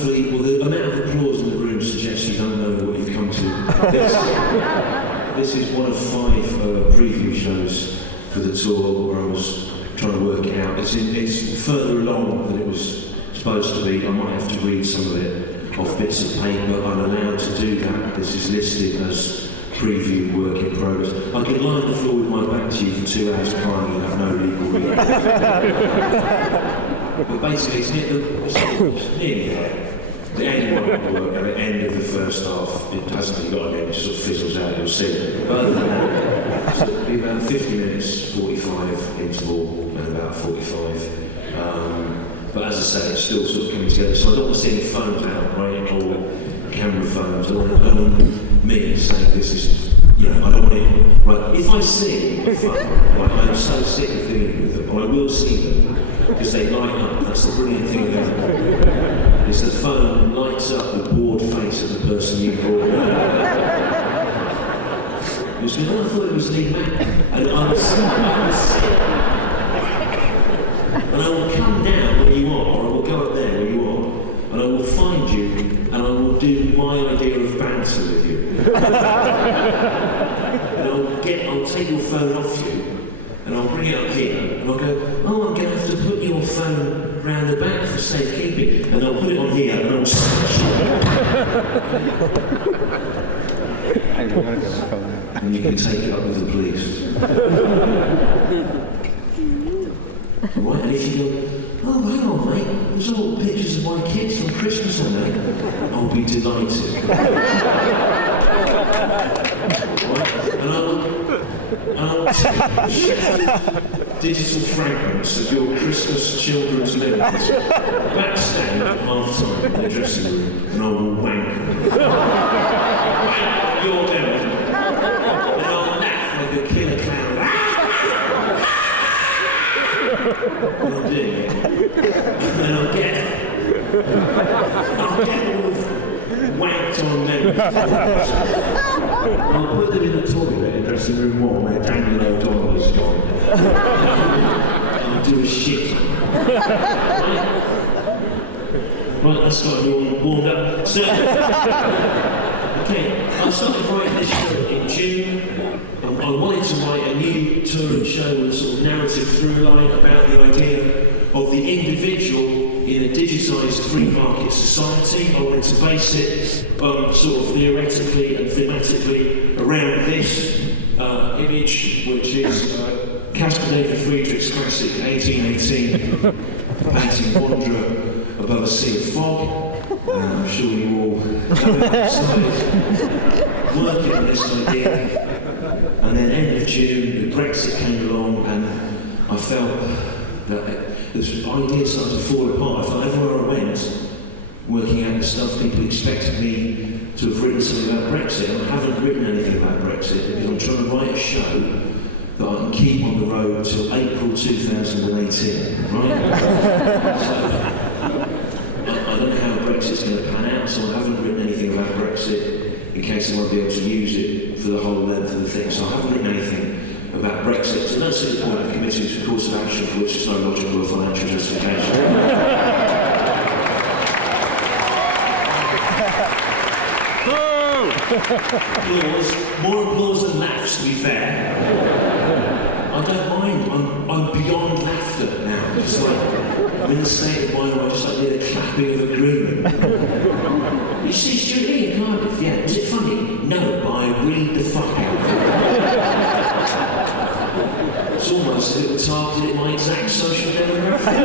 hopefully, well, the amount of applause in the room suggests you don't know what you've come to. This is one of 5 preview shows for the tour where I was trying to work it out. It's further along than it was supposed to be. I might have to read some of it off bits of paper. I'm allowed to do that. This is listed as preview work in progress. I could lie on the floor with my back to you for 2 hours crying and have no legal reason. But basically, it's nearly there. The end of the work, at the end of the first half, it hasn't really got an end, it just sort of fizzles out, you'll see. But other than that, it'll be about 50 minutes, 45 interval, and about 45. But as I say, it's still sort of coming together, so I don't want to see any phones out, right, or camera phones. I don't want me saying this is, I don't want it. Right, if I see a phone, right, I'm so sick of dealing with them, but I will see them, because they light up. That's the brilliant thing about them. Is the phone lights up the bored face of the person you brought in. I thought it was Lee Mack. And I will sit. And I will come down where you are, or I will go up there where you are, and I will find you, and I will do my idea of banter with you. And I'll take your phone off you, and I'll bring it up here, and I'll go, I'm going to have to put your phone round the back for safekeeping, and I'll put it on here, and I'll smash it. And you can take it up with the police. Right, and if you go, oh, hang on, mate, there's all pictures of my kids from Christmas on there, I'll be delighted. Right, and I'll take digital fragments of your Christmas children's memories backstage at half-time in the dressing room, and I will wank them. Wank your memory. And I'll laugh like a killer clown. And I'll do it. And I'll get all of wanked on memories. I'll put them in the toilet in dressing room 1 where Daniel O'Donnell is gone. I'll do a shit. Right, that's got you all warmed up. So, okay, I started writing this show in June. I wanted to write a new touring show with a sort of narrative through line about the idea of the individual in a digitised free market society. I wanted to base it sort of theoretically and thematically around this image, which is Caspar David Friedrich's classic 1818 painting Wanderer above a sea of fog. I'm sure you all started working on this idea. And then end of June, the Brexit came along, and I felt that this idea started to fall apart. I felt everywhere I went, working out the stuff, people expected me to have written something about Brexit, and I haven't written anything about Brexit because I'm trying to write a show that I can keep on the road until April 2018, right? So, I don't know how Brexit's going to pan out, so I haven't written anything about Brexit in case I won't be able to use it for the whole length of the thing. So I haven't written anything about Brexit, so I don't see the point of committing to a course of action for which there's no logical or financial justification. Applause. More applause than laughs, to be fair. I don't mind. I'm beyond laughter now. It's like, I'm in the state of mind where I just like need a clapping of agreement. You see Stewart in Cardiff? Yeah. Was it funny? No, but I read the fuck out of it. It's almost as if it targeted at my exact social demographic.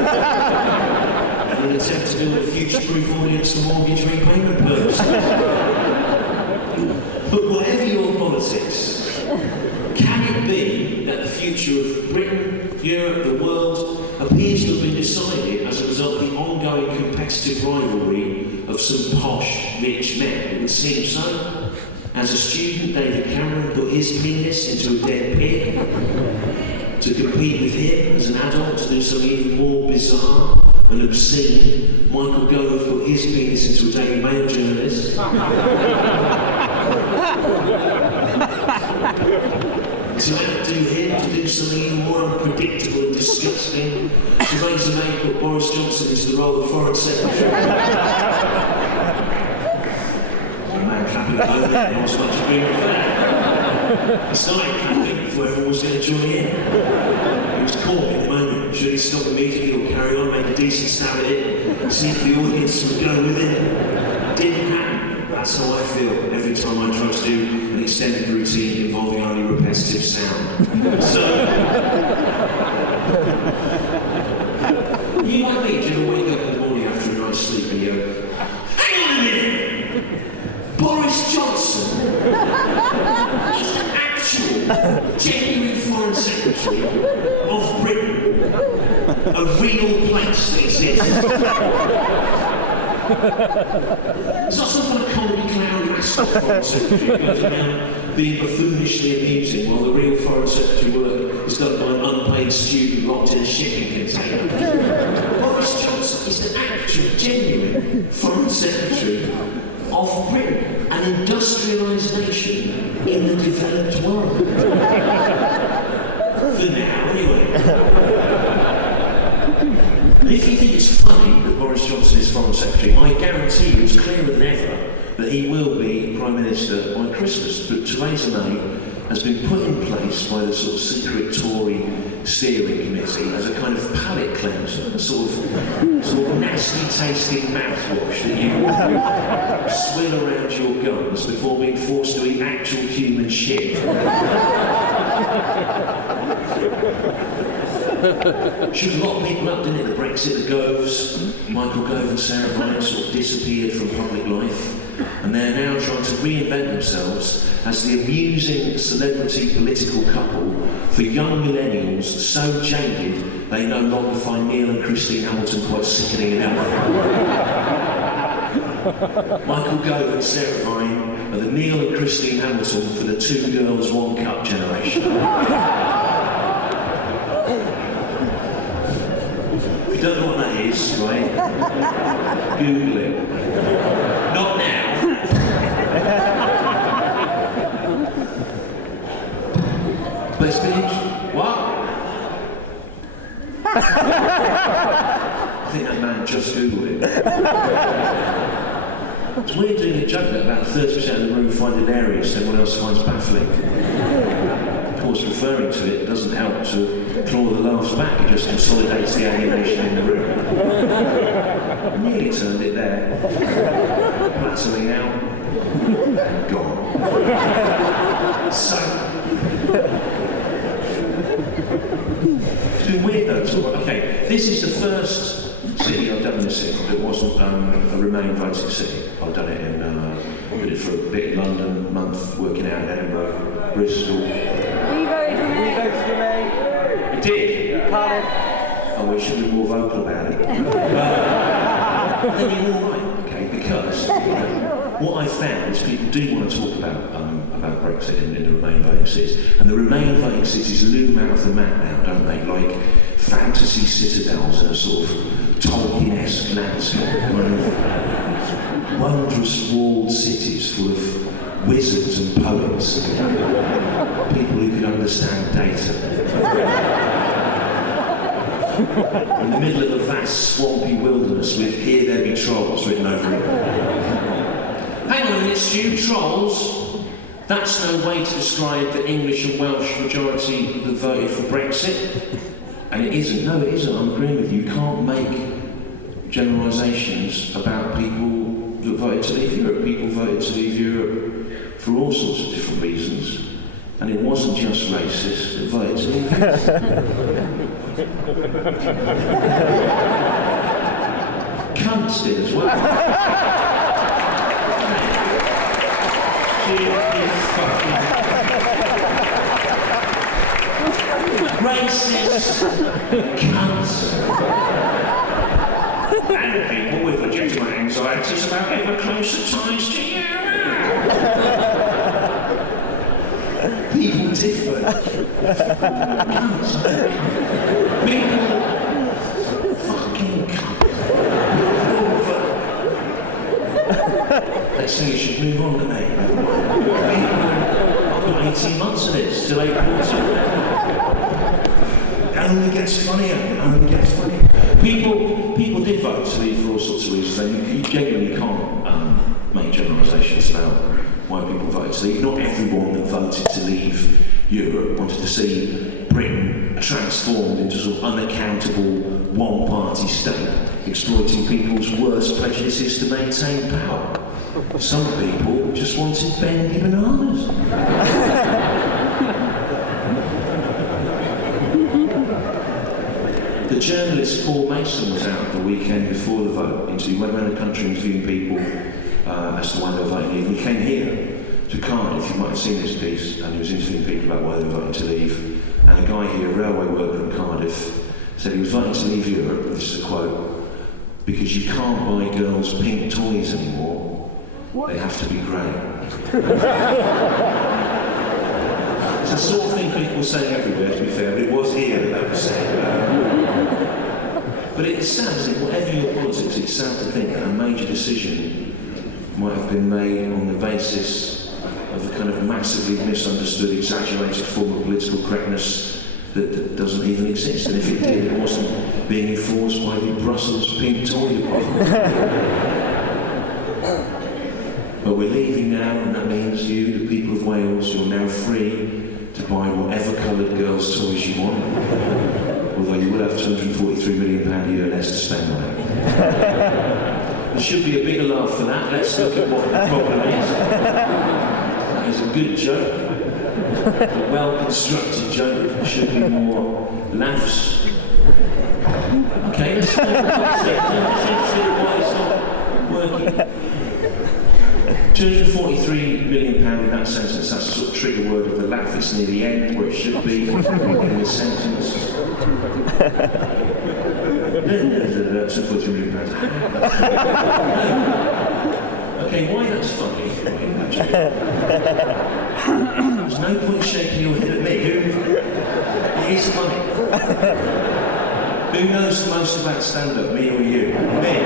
In an attempt to build a future-proof audience for mortgage repayment purposes. But whatever your politics, can it be that the future of Britain, Europe, the world, appears to have been decided as a result of the ongoing competitive rivalry of some posh, rich men? It would seem so. As a student, David Cameron put his penis into a dead pig to compete with him as an adult to do something even more bizarre and obscene. Michael Gove put his penis into a Daily Mail journalist. To outdo him, to do something even more unpredictable and disgusting. Theresa May put Boris Johnson into the role of Foreign Secretary. and I was much agreement with that. He started clapping before everyone was going to join in. He was caught in the moment. Should he stop immediately or carry on, make a decent stab at it, and see if the audience would go with it? Didn't happen. That's how I feel every time I try to do an extended routine involving only repetitive sound. So, you might be, do you ever wake up in the morning after a night's sleep and you go, hang on a minute! Boris Johnson is the actual, genuine Foreign Secretary of Britain. A real place that exists. It's not some kind of comedy clown mascot Foreign Secretary who goes around being buffoonishly amusing while the real Foreign Secretary work is done by an unpaid student locked in a shipping container. Boris Johnson is the actual, genuine Foreign Secretary of Britain, an industrialised nation in the developed world. For now, anyway. And if you think it's funny that Boris Johnson is Foreign Secretary, I guarantee you it's clearer than ever that he will be Prime Minister by Christmas. But Theresa May has been put in place by the sort of secret Tory steering committee as a kind of palate cleanser, a sort of nasty tasting mouthwash that you swill around your gums before being forced to eat actual human shit. Shook a lot of people up, didn't it? The Brexit, the Goves, Michael Gove and Sarah Bryant sort of disappeared from public life, and they're now trying to reinvent themselves as the amusing celebrity political couple for young millennials so jaded they no longer find Neil and Christine Hamilton quite sickening enough. Michael Gove and Sarah Bryant are the Neil and Christine Hamilton for the two girls, one cup generation. If you don't know what that is, right, Google it. Not now. But it's been interesting. What? I think that man just Googled it. It's weird doing a joke that about 30% of the room find hilarious and everyone else finds baffling. Of course, referring to it doesn't help to claw the laughs back, it just consolidates the alienation in the room. I nearly turned it there. Plateauing out. And gone. So, it's been weird though. So, okay, this is the first city I've done this in that wasn't a Remain voting city. I've done it in, did it for a bit in London, a month working out in Edinburgh, Bristol. We voted Remain. You did? Cardiff. Oh, we should be more vocal about it. Then you're all right, okay? Because what I found is people do want to talk about Brexit in the Remain voting cities, and the Remain voting cities loom out of the map now, don't they? Like fantasy citadels in a sort of Tolkien-esque landscape, kind of wondrous walled cities full of wizards and poets, people who can understand data. In the middle of a vast swampy wilderness with "Here there be trolls" written over it. Hang on a minute, Stu, trolls? That's no way to describe the English and Welsh majority that voted for Brexit. And it isn't. No, it isn't. I'm agreeing with you. You can't make generalisations about people that voted to leave Europe. People voted to leave Europe for all sorts of different reasons. And it wasn't just racist that voted to leave Europe. Cunts did as well. Racist cunts. And people with legitimate anxieties about ever closer ties to you. People differ. Cunts. People fucking cunts. Let's say you should move on to me. I've got 18 months of this till April. It only gets funnier. It only gets funnier. People did vote to leave for all sorts of reasons. You genuinely can't make generalisations about why people voted to leave. Not everyone that voted to leave Europe wanted to see Britain transformed into sort of unaccountable one-party state, exploiting people's worst prejudices to maintain power. Some people just wanted bendy bananas. The journalist Paul Mason was out the weekend before the vote. He went around the country interviewing people as to why they were voting to leave. He came here to Cardiff. You might have seen this piece, and he was interviewing people about why they were voting to leave. And a guy here, a railway worker in Cardiff, said he was voting to leave Europe, this is a quote, because you can't buy girls pink toys anymore. What? They have to be grey. It's the sort of thing people say everywhere, to be fair, but it was here that they were saying. But it's sad, isn't it? Whatever your politics, it's sad to think that a major decision might have been made on the basis of a kind of massively misunderstood, exaggerated form of political correctness that doesn't even exist. And if it did, it wasn't being enforced by the Brussels pink toy department. But we're leaving now, and that means you, the people of Wales, you're now free to buy whatever coloured girls' toys you want. Although you will have £243 million a year less to spend on it. There should be a bigger laugh for that. Let's look at what the problem is. That is a good joke. A well-constructed joke. There should be more laughs. Okay, let's see why it's not working. £243 million in that sentence, that's the sort of trigger word of the laugh. It's near the end where it should be in the sentence. £243 million. Okay, why that's funny? There's no point shaking your head at me. It is funny. Who knows the most about stand-up, me or you? Me,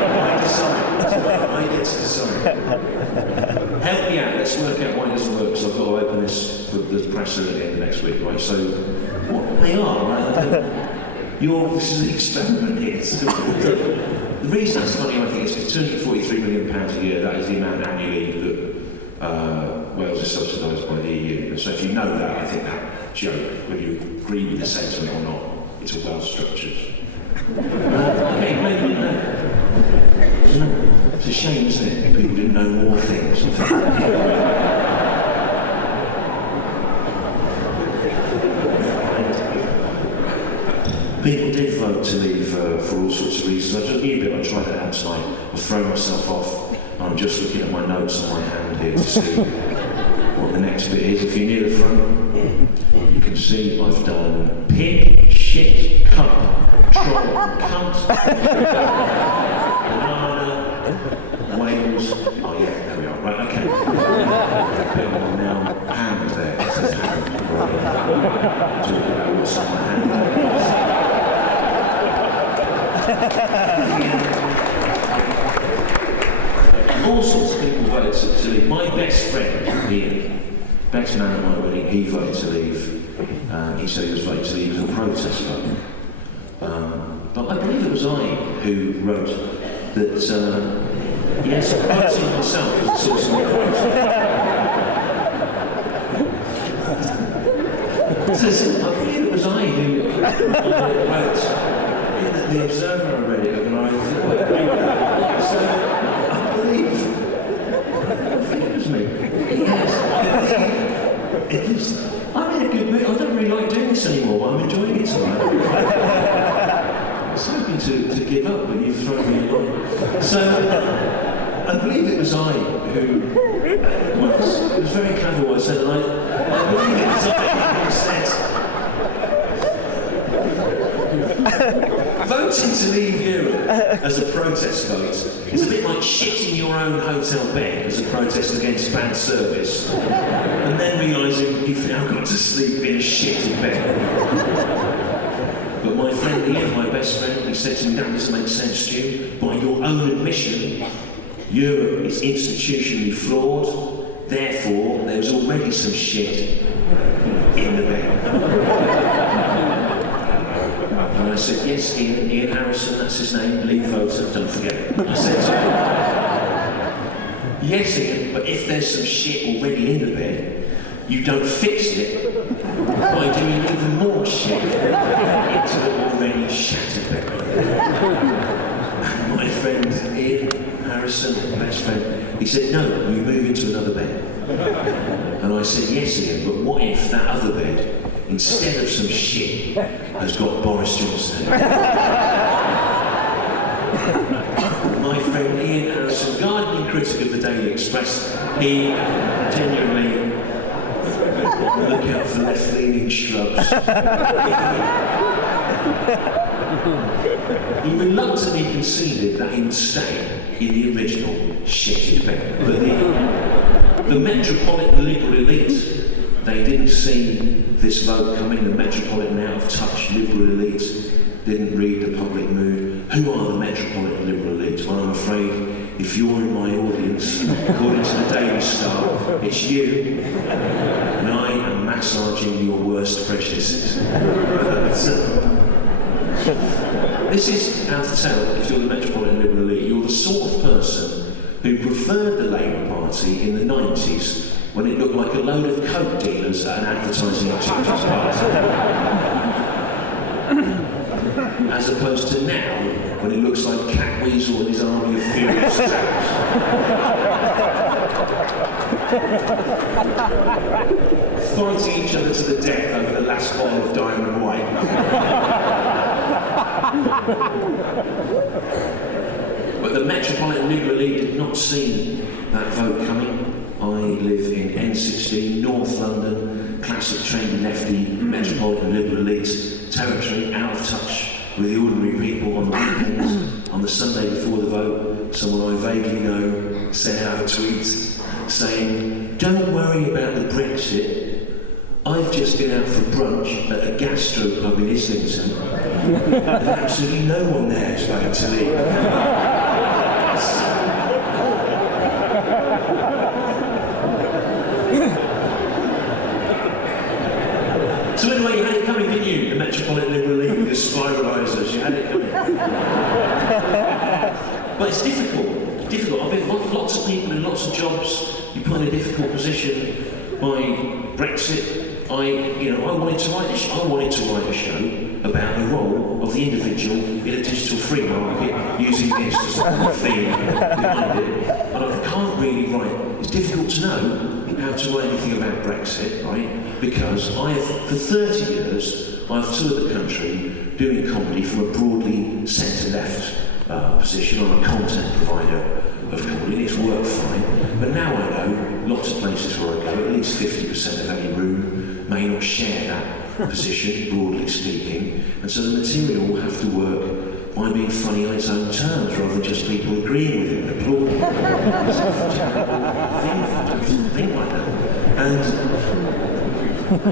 I decide. I get to decide. Help me out, let's work out why it doesn't work, because I've got to open this for the presser at the end of next week, right? So, what they are, right? This is an experiment here. The reason that's funny, I think, is because £243 million a year, that is the amount annually that Wales is subsidised by the EU. So if you know that, I think that joke, whether you agree with the sentiment or not, it's a well-structured. Okay, maybe no. It's a shame, isn't it? People didn't know more things. People did vote to leave for all sorts of reasons. I just knew a bit. I tried it out tonight. I've thrown myself off. I'm just looking at my notes on my hand here to see what the next bit is. If you're near the front, you can see I've done pig, shit, cup, troll, cunt, banana, Wales. Oh yeah, there we are. Right, okay. Bit on now. Hand there. It says hand. Talk about what's on my hand. All sorts of people voted to leave. My best friend, Ian, best man at my wedding, he voted to leave. He said he was voting to leave as a protest vote. But I believe it was I who wrote that, yes, voting myself is a source of protest. I believe it was I who wrote in the Observer I read it, and I think it was me. Yes, it was. I'm in a good mood. I don't really like doing this anymore, but I'm enjoying it tonight. I was hoping to give up, but you've thrown me away. So, I believe it was I who once, it was very clever what I said, and I believe it was I who said, voting to leave Europe as a protest vote is a bit like shitting your own hotel bed as a protest against bad service, and then realising you've now got to sleep in a shitty bed. But my friend Ian, my best friend, he said to me, that doesn't make sense to you. By your own admission, Europe is institutionally flawed, therefore there's already some shit in the bed. And I said, yes, Ian Harrison, that's his name, lead voter, don't forget. I said to him. Yes, Ian, but if there's some shit already in the bed, you don't fix it by doing even more shit into the already shattered bed. My friend Ian Harrison, best friend, he said, no, you move into another bed. And I said, yes, Ian, but what if that other bed, instead of some shit, has got Boris Johnson in it? My friend Ian Harrison, gardening critic of the Daily Express, he genuinely look out for left-leaning shrubs. He reluctantly conceded that he would stay in the original shitted bed. But the metropolitan liberal elite, they didn't see this vote coming. The metropolitan out-of-touch liberal elite didn't read the public mood. Who are the metropolitan liberal elite? Well, I'm afraid if you're in my audience, according to the Daily Star, it's you, and I am massaging your worst prejudices. This is how to tell if you're the metropolitan liberal elite. You're the sort of person who preferred the Labour Party in the 90s when it looked like a load of coke dealers at an advertising activities party. As opposed to now, when it looks like Catweasel and his army of furious traps. Fighting each other to the death over the last bottle of Diamond White. But the metropolitan liberal elite did not see that vote coming. I live in N16, North London, classic trendy lefty metropolitan liberal elite territory, out of touch with the ordinary people on the weekends. On the Sunday before the vote, someone I vaguely know sent out a tweet saying, "Don't worry about the Brexit. I've just been out for brunch at a gastro pub in Islington. And absolutely no one there is voting to leave." So anyway, you had it coming, didn't you? The Metropolitan Liberal League with the spiralisers, you had it coming. But it's difficult. Difficult. I've been lots of people in lots of jobs. You put in a difficult position by Brexit. I wanted to write a show about the role of the individual in a digital free market, using this as a theme behind it. And I can't really write. It's difficult to know how to write anything about Brexit, right? Because for 30 years, I've toured the country doing comedy from a broadly centre-left position. I'm a content provider of comedy, and it's worked fine. But now I know lots of places where I go, at least 50% of any room may not share that position, broadly speaking, and so the material will have to work by being funny on its own terms, rather than just people agreeing with it and applauding. It's a thing like that. And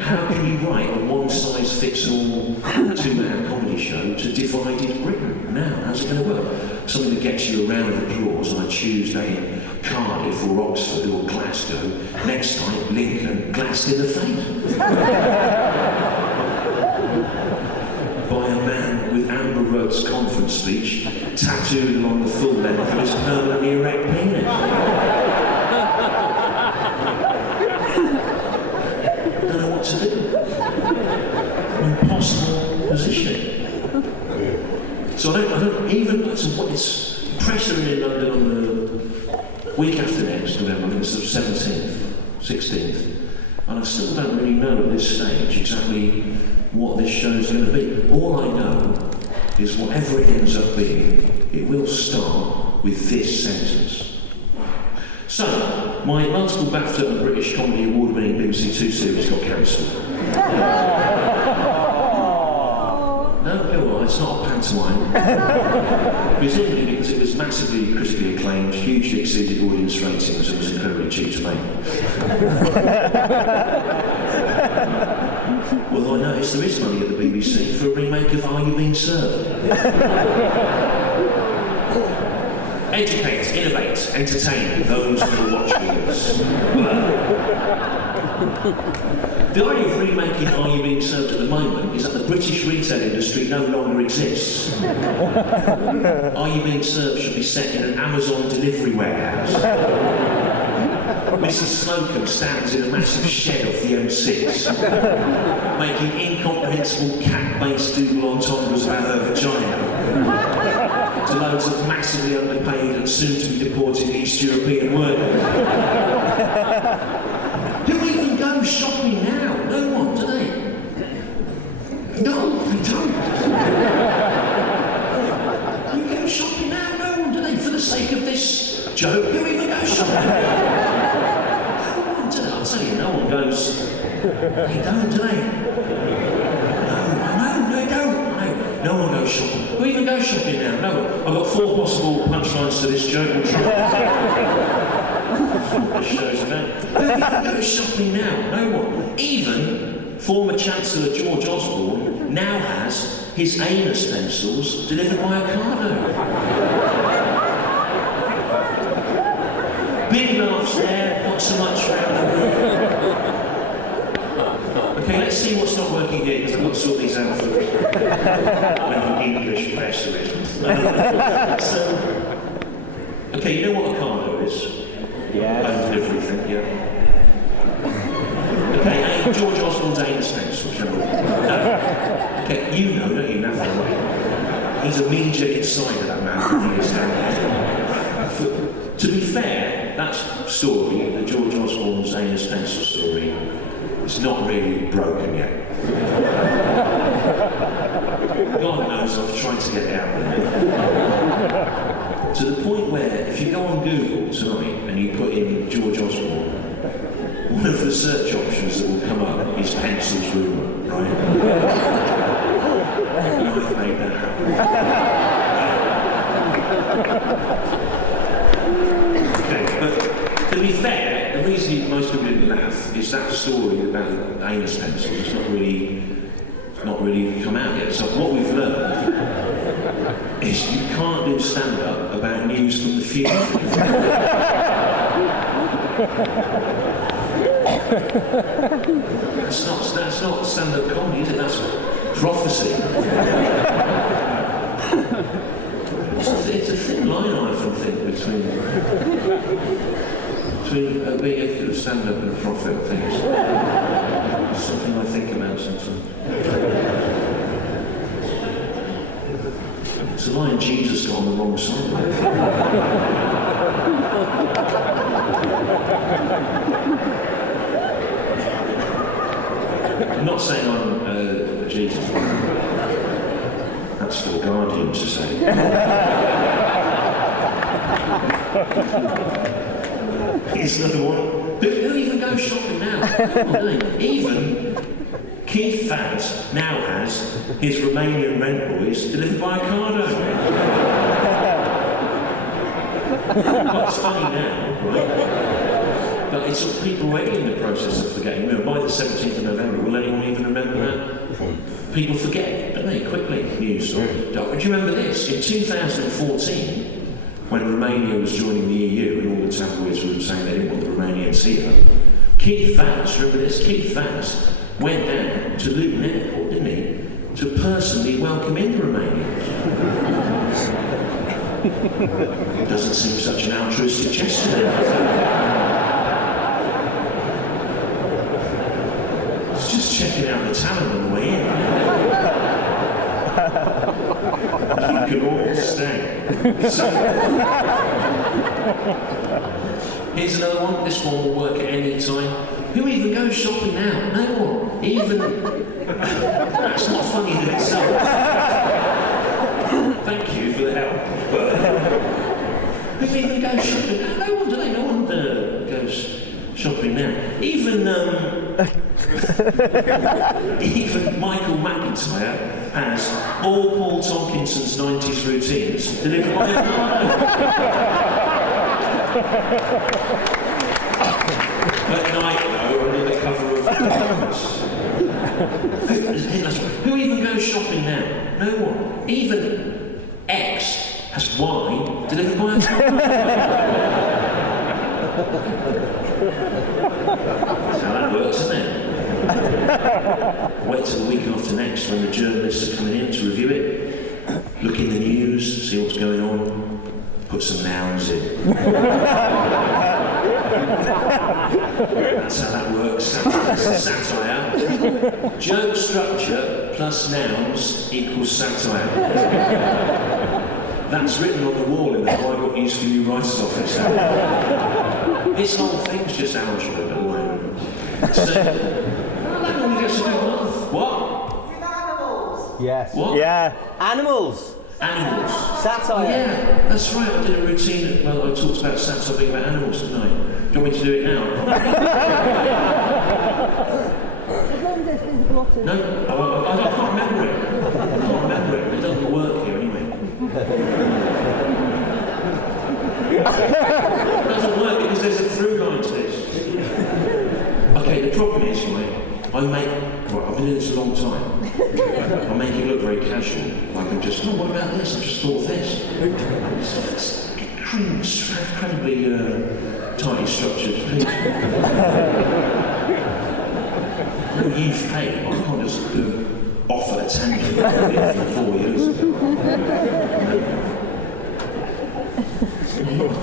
how can you write a one-size-fits-all two-man comedy show to divided Britain now? How's it going to work? Something that gets you a round of applause on a Tuesday in Cardiff or Oxford or Glasgow. Next night, Lincoln, glassed in the face. By a man with Amber Rudd's conference speech tattooed along the full length of his permanently erect penis. To do. Impossible position. So I don't even it's pressure in London on the week after next November, it's the 17th, 16th, and I still don't really know at this stage exactly what this show is going to be. All I know is whatever it ends up being, it will start with this sentence. So, my multiple BAFTA and British Comedy Award-winning BBC Two series got cancelled. No, go on, it's not a pantomime. Presumably because it was massively critically acclaimed, hugely exceeded audience ratings, and was incredibly cheap to make. Although I noticed there is money at the BBC for a remake of Are You Being Served? Educate, innovate, entertain those who are watching us. The idea of remaking Are You Being Served at the moment is that the British retail industry no longer exists. Are You Being Served should be set in an Amazon delivery warehouse. Mrs. Slocum stands in a massive shed off the M6, making incomprehensible cat-based double entendres about her vagina to loads of massively underpaid and soon-to-be deported East European workers. Who even goes shopping now? No one, do they? No, they don't. Who goes shopping now? No one, do they? For the sake of this joke, who even goes shopping? No one, do they? I'll tell you, no one goes. They don't, do they? No, they don't. No one goes shopping. Who even goes shopping now? No one. I've got 4 possible punchlines to this joke. We'll try. This show's about. Who even goes shopping now? No one. Even former Chancellor George Osborne now has his anus pencils delivered by Ocado. Big laughs there, not so much around the room. Okay, let's see what's not working here, because I've got to sort these out for when I'm English specialist. Okay, you know what Ocado is? Yeah. Home delivery thing, yeah. Okay, George Osborne's anus pencil, shall we? No. Okay, you know, don't you, nothing right? He's a major insider, that man. To be fair, that story, the George Osborne's anus pencil story, is not really broken yet. God knows I've tried to get it out there. To the point where, if you go on Google tonight and you put in George Osborne, one of the search options that will come up is pencils rumour, right? And I've made that happen. Okay, but to be fair, the reason most people didn't laugh is that story about the anus pencils. It's not really come out yet. So what we've learned is you can't do stand-up about news from the future. That's not stand-up comedy, is it? That's prophecy. It's a thin line, I often think, between being a stand-up and a prophet, I think. It's something I think about sometimes. It's a line Jesus got on the wrong side. I'm not saying I'm Jesus. That's for the Guardian to say. Here's another one. Who even goes shopping now? Even Keith Fatt now has his Romanian rent boys delivered by Ocado. Well, it's funny now, right? But it's sort of people already in the process of forgetting. You know, by the 17th of November, will anyone even remember that? People forget, don't they, quickly, news stories. Do you remember this? In 2014, when Romania was joining the EU and all the tabloids were saying they didn't want the Romanians here, Keith Vance, remember this? Keith Vance went down to Luton Airport, didn't he, to personally welcome in the Romanians. Doesn't seem such an altruistic gesture. It's just checking out the talent on the way in. You can all stay. So, here's another one. This one will work at any time. Who even goes shopping now? No one. Even. That's not funny in itself. Thank you for the help. Who even goes shopping now? No one, do they? No one goes shopping now. Even Michael McIntyre has all Paul Tomkinson's 90s routines delivered by At night, though, under the cover of Who even goes shopping now? No one. Even X has Y delivered by That's how that works, isn't it? Wait till the week after next when the journalists are coming in to review it. Look in the news, see what's going on, put some nouns in. That's how that works. That's satire. Joke structure plus nouns equals satire. That's written on the wall in the private use for you writers office. This whole thing's just algebra at the moment. So, that normally gets a good laugh. What? Yes. What? Yeah. Animals. Animals. Satire. Yeah, that's right. I did a routine. Well, I talked about satire being about animals, didn't I? Do you want me to do it now? As long as there's physical options. No, I can't remember it. I can't remember it. It doesn't work here anyway. It doesn't work because there's a through line to this. Okay, the problem is, right, I've been doing this a long time. I make it look very casual. Like I'm just, what about this? I just thought of this. It's incredibly tightly structured piece. No youth pay. I can't just offer a tangent for 4 years.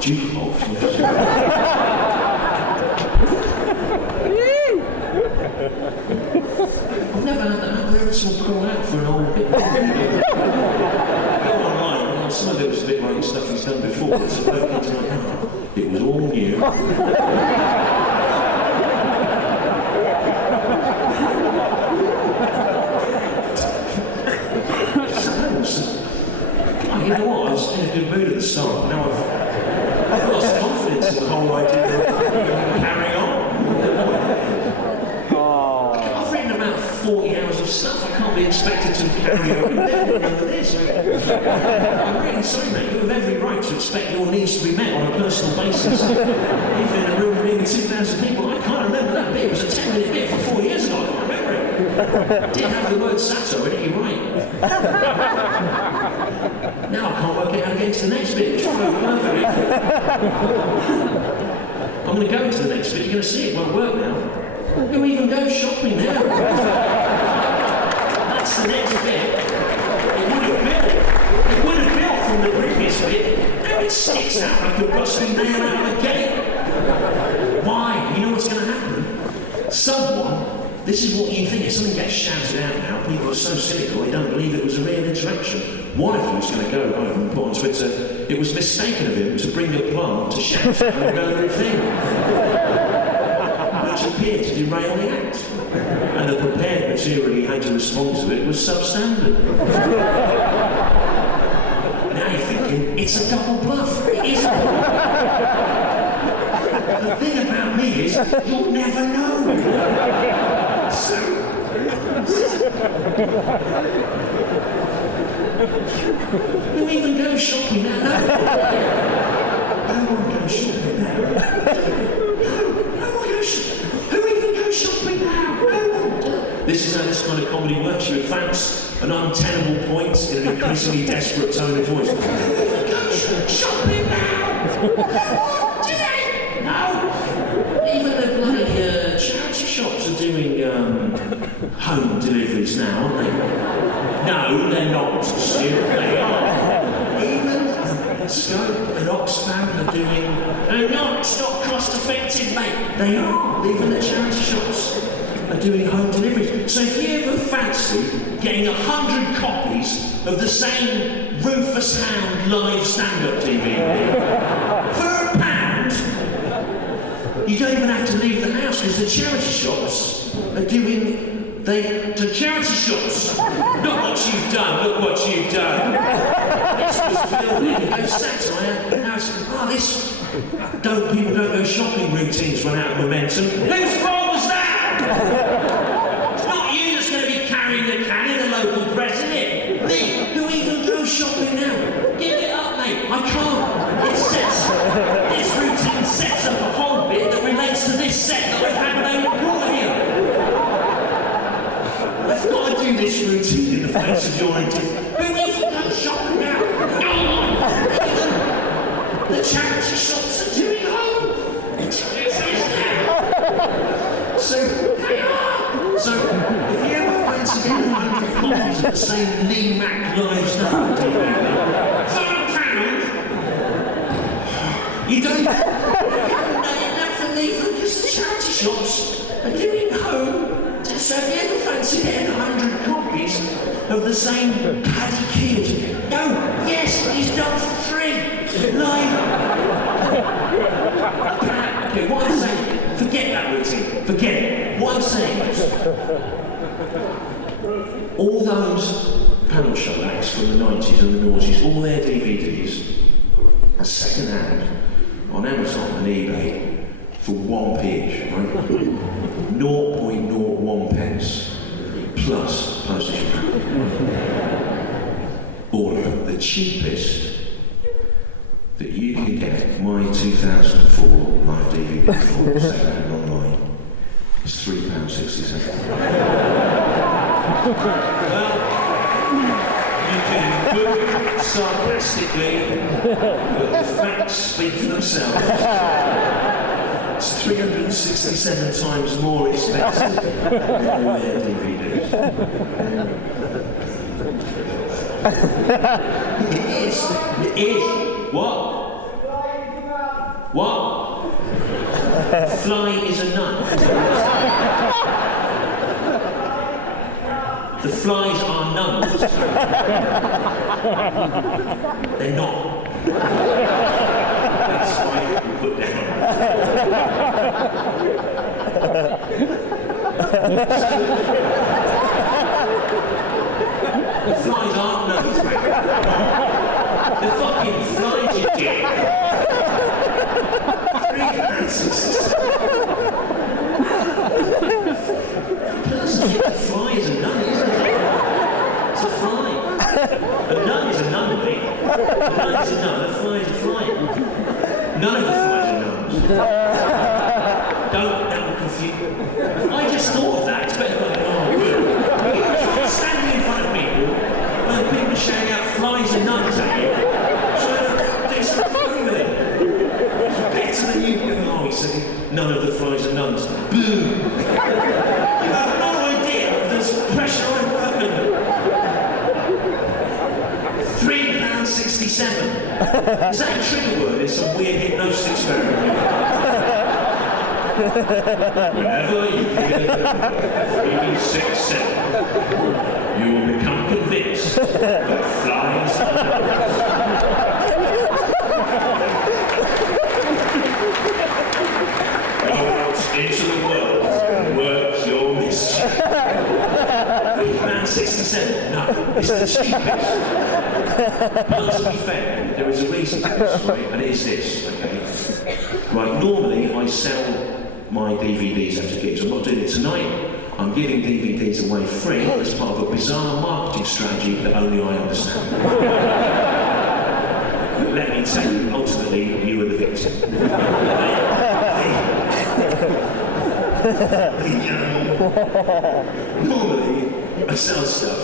Jukebox. I've never had that. I've never seen call out for an old bit. Go online, well, some of it was a bit like stuff he's done before. It's a bloke into like, oh, it was all new. You know what? I was in a good mood at the start, but now I've lost confidence in the whole idea of carrying on. I've written about 40 hours of stuff. I can't be expected to carry on with this. I'm really sorry, mate. You have every right to expect your needs to be met on a personal basis. Even in a room with nearly 2,000 people, I can't remember that bit. It was a 10-minute bit from 4 years ago. I can't remember it. Didn't have the word satire in it, you're right. Now I can't work it out against the next bit. It's perfect. I'm going to go into the next bit. You're going to see it won't work now. Who even goes shopping now? That's the next bit. It would have built from the previous bit. Now it sticks out like a rusty nail out of the gate. Why? You know what's going to happen? Someone. This is what you think. If something gets shouted out now, people are so cynical they don't believe it was a real interaction. One of them is going to go home and put on Twitter, it was mistaken of him to bring a plant to shout out an irrelevant thing, which appeared to derail the act. And the prepared material he had to respond to it was substandard. Now you're thinking, it's a double bluff. It is a bluff. The thing about me is, you'll never know. So, who even goes shopping now? No one goes shopping now. Who even goes shopping now? No one. This is how this kind of comedy works. You advance an untenable point in an increasingly desperate tone of voice. Who even goes shopping now? No. Even the bloody charity shops are doing home deliveries now, aren't they? No, they're not, Stewart, they are. Even Scope and Oxfam are doing... They're not, it's not cost effective, mate. They are. Even the charity shops are doing home deliveries. So if you ever fancy getting 100 copies of the same Rufus Hound live stand-up TV for £1, you don't even have to leave the house because the charity shops are doing... The charity shops. Look what you've done, look what you've done. This was building, no satire. Now it's, people don't go shopping routines run out of momentum. Whose fault was that? It's not you that's going to be carrying the can in the local press, is it? Me, who even goes shopping now? Give it up, mate, I can't. This routine sets up a whole bit that relates to this set that I've had no report here. I've got to do this routine in the face of your indifference. Who even goes shopping now? The charity shops are doing home. So, they are. So, if you ever fancy getting 100 copies of the same Lee Mac live stand-up TV for £1, you don't. Because the charity saying Paddy killed. No, yes, but he's done 3 live. Okay, what I'm saying, forget that routine. Forget it. What I'm saying is, all those panel show acts from the 90s and the noughties, all their DVDs are second hand on Amazon and eBay for 1p each, right? 0.01 pence plus postage. All of them. The cheapest that you can get my 2004 live DVD for second hand online is £3.67. You can boo sarcastically, but the facts speak for themselves. It's 367 times more expensive than all their DVDs. It is. What? What? Fly is a nut. The flies are nuns. They're not. That's why you put them The flies aren't nuns, mate. The fucking flies, you dick. The fly is a nun, isn't it? It's a fly. A nun is a nun, mate. A nun is a nun, a fly is a fly. None of the flies are nuns. Don't confuse. I just thought of that. It's better than standing in front of people when people are shouting out flies and nuns at you, trying to do something with it. Better than you can. Oh, he's saying none of the flies are nuns. Boom. You have no idea there's pressure on working. £3.67. Is that a trigger word in some weird hypnosis experiment? Whenever you hear 367, you will become convinced that flies are nuns. Go out into the world and work your mischief. £3.67. No, it's the cheapest. But to be fair, there is a reason for this, right? And it is this, okay? Right, normally I sell my DVDs after gigs. I'm not doing it tonight. I'm giving DVDs away free as part of a bizarre marketing strategy that only I understand. But let me tell you, ultimately, you are the victim. Normally, I sell stuff,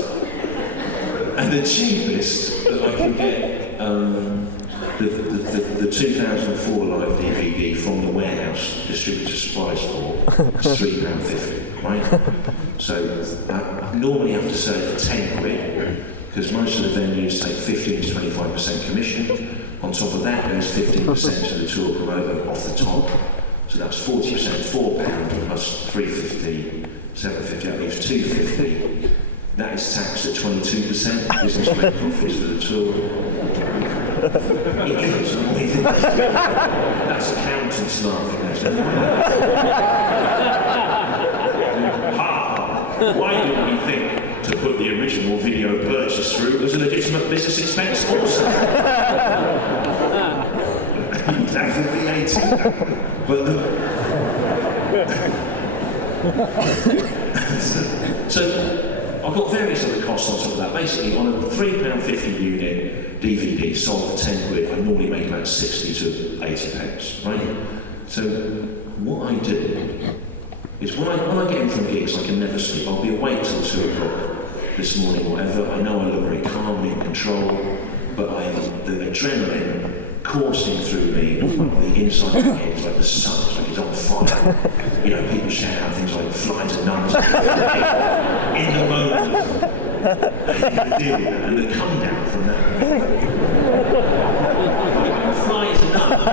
and the cheapest that I can get the 2004 live DVD from the warehouse distributor supplies for is £3.50, right? So I normally have to sell it for 10 quid, because most of the venues take 15 to 25% commission. On top of that, there's 15% to the tour promoter off the top. So that's 40%, £4 plus £3.50, £7.50, that leaves £2.50. That is taxed at 22%, business rate profits for the tour. It is, that's accountants laughing. Why didn't we think to put the original video purchase through as a legitimate business expense also? That's the VAT. But so I've got various other costs on top of that. Basically, on a £3.50 unit DVD sold for 10 quid, I normally make about 60 to 80 pence, right? So what I do is when I get in from gigs, I can never sleep. I'll be awake till 2 o'clock this morning or whatever. I know I look very calm, in control, but the adrenaline coursing through me, the inside of my head is like the sun, it's like it's on fire. You know, people shout out things like flies and nuns in the moment. And deal with that, and the come down from that. Flies and nuns.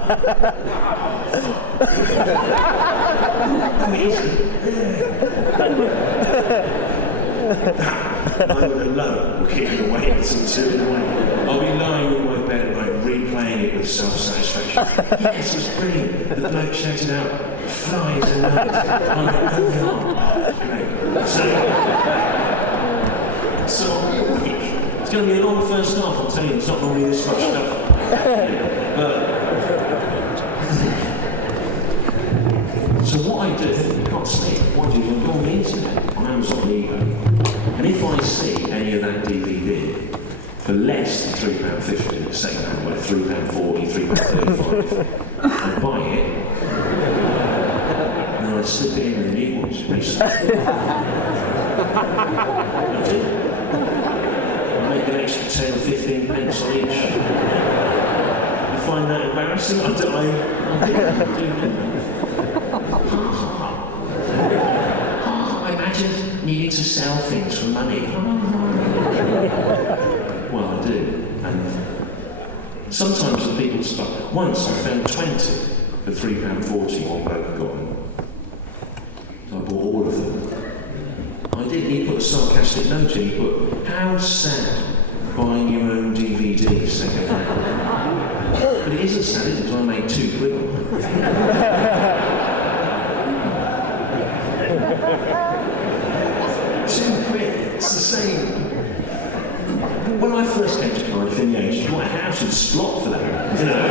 that moment alone will keep me awake until 2 in the morning. I'll be lying in my bed at night replaying it with self-satisfaction. Yes, it was brilliant. The bloke shouted out, flies and nuts. I'm like, oh no. Great. So it's going to be a long first half, I'll tell you. It's not normally this much stuff. So what I do, you can't sleep. What I do is I go on the internet, on Amazon eBay, and if I see any of that DVD for less than £3.50, second hand, like £3.40, £3.35, I buy it, and then I slip it in with the new ones. I do. I make an extra 10 or 15 pence on each. You find that embarrassing? I do. I imagine needing to sell things for money. Well, I do. And sometimes the people stop. Once I found 20 for £3.40 one bloke had got them. So I bought all of them. I did. He put a sarcastic note in. He put, "How sad buying your own DVDs second hand." But it isn't sad, is it? Because I made £2 on them. £2. It's the same. When I first came to Cardiff in the 80s, you bought a house in Slot for that. You know,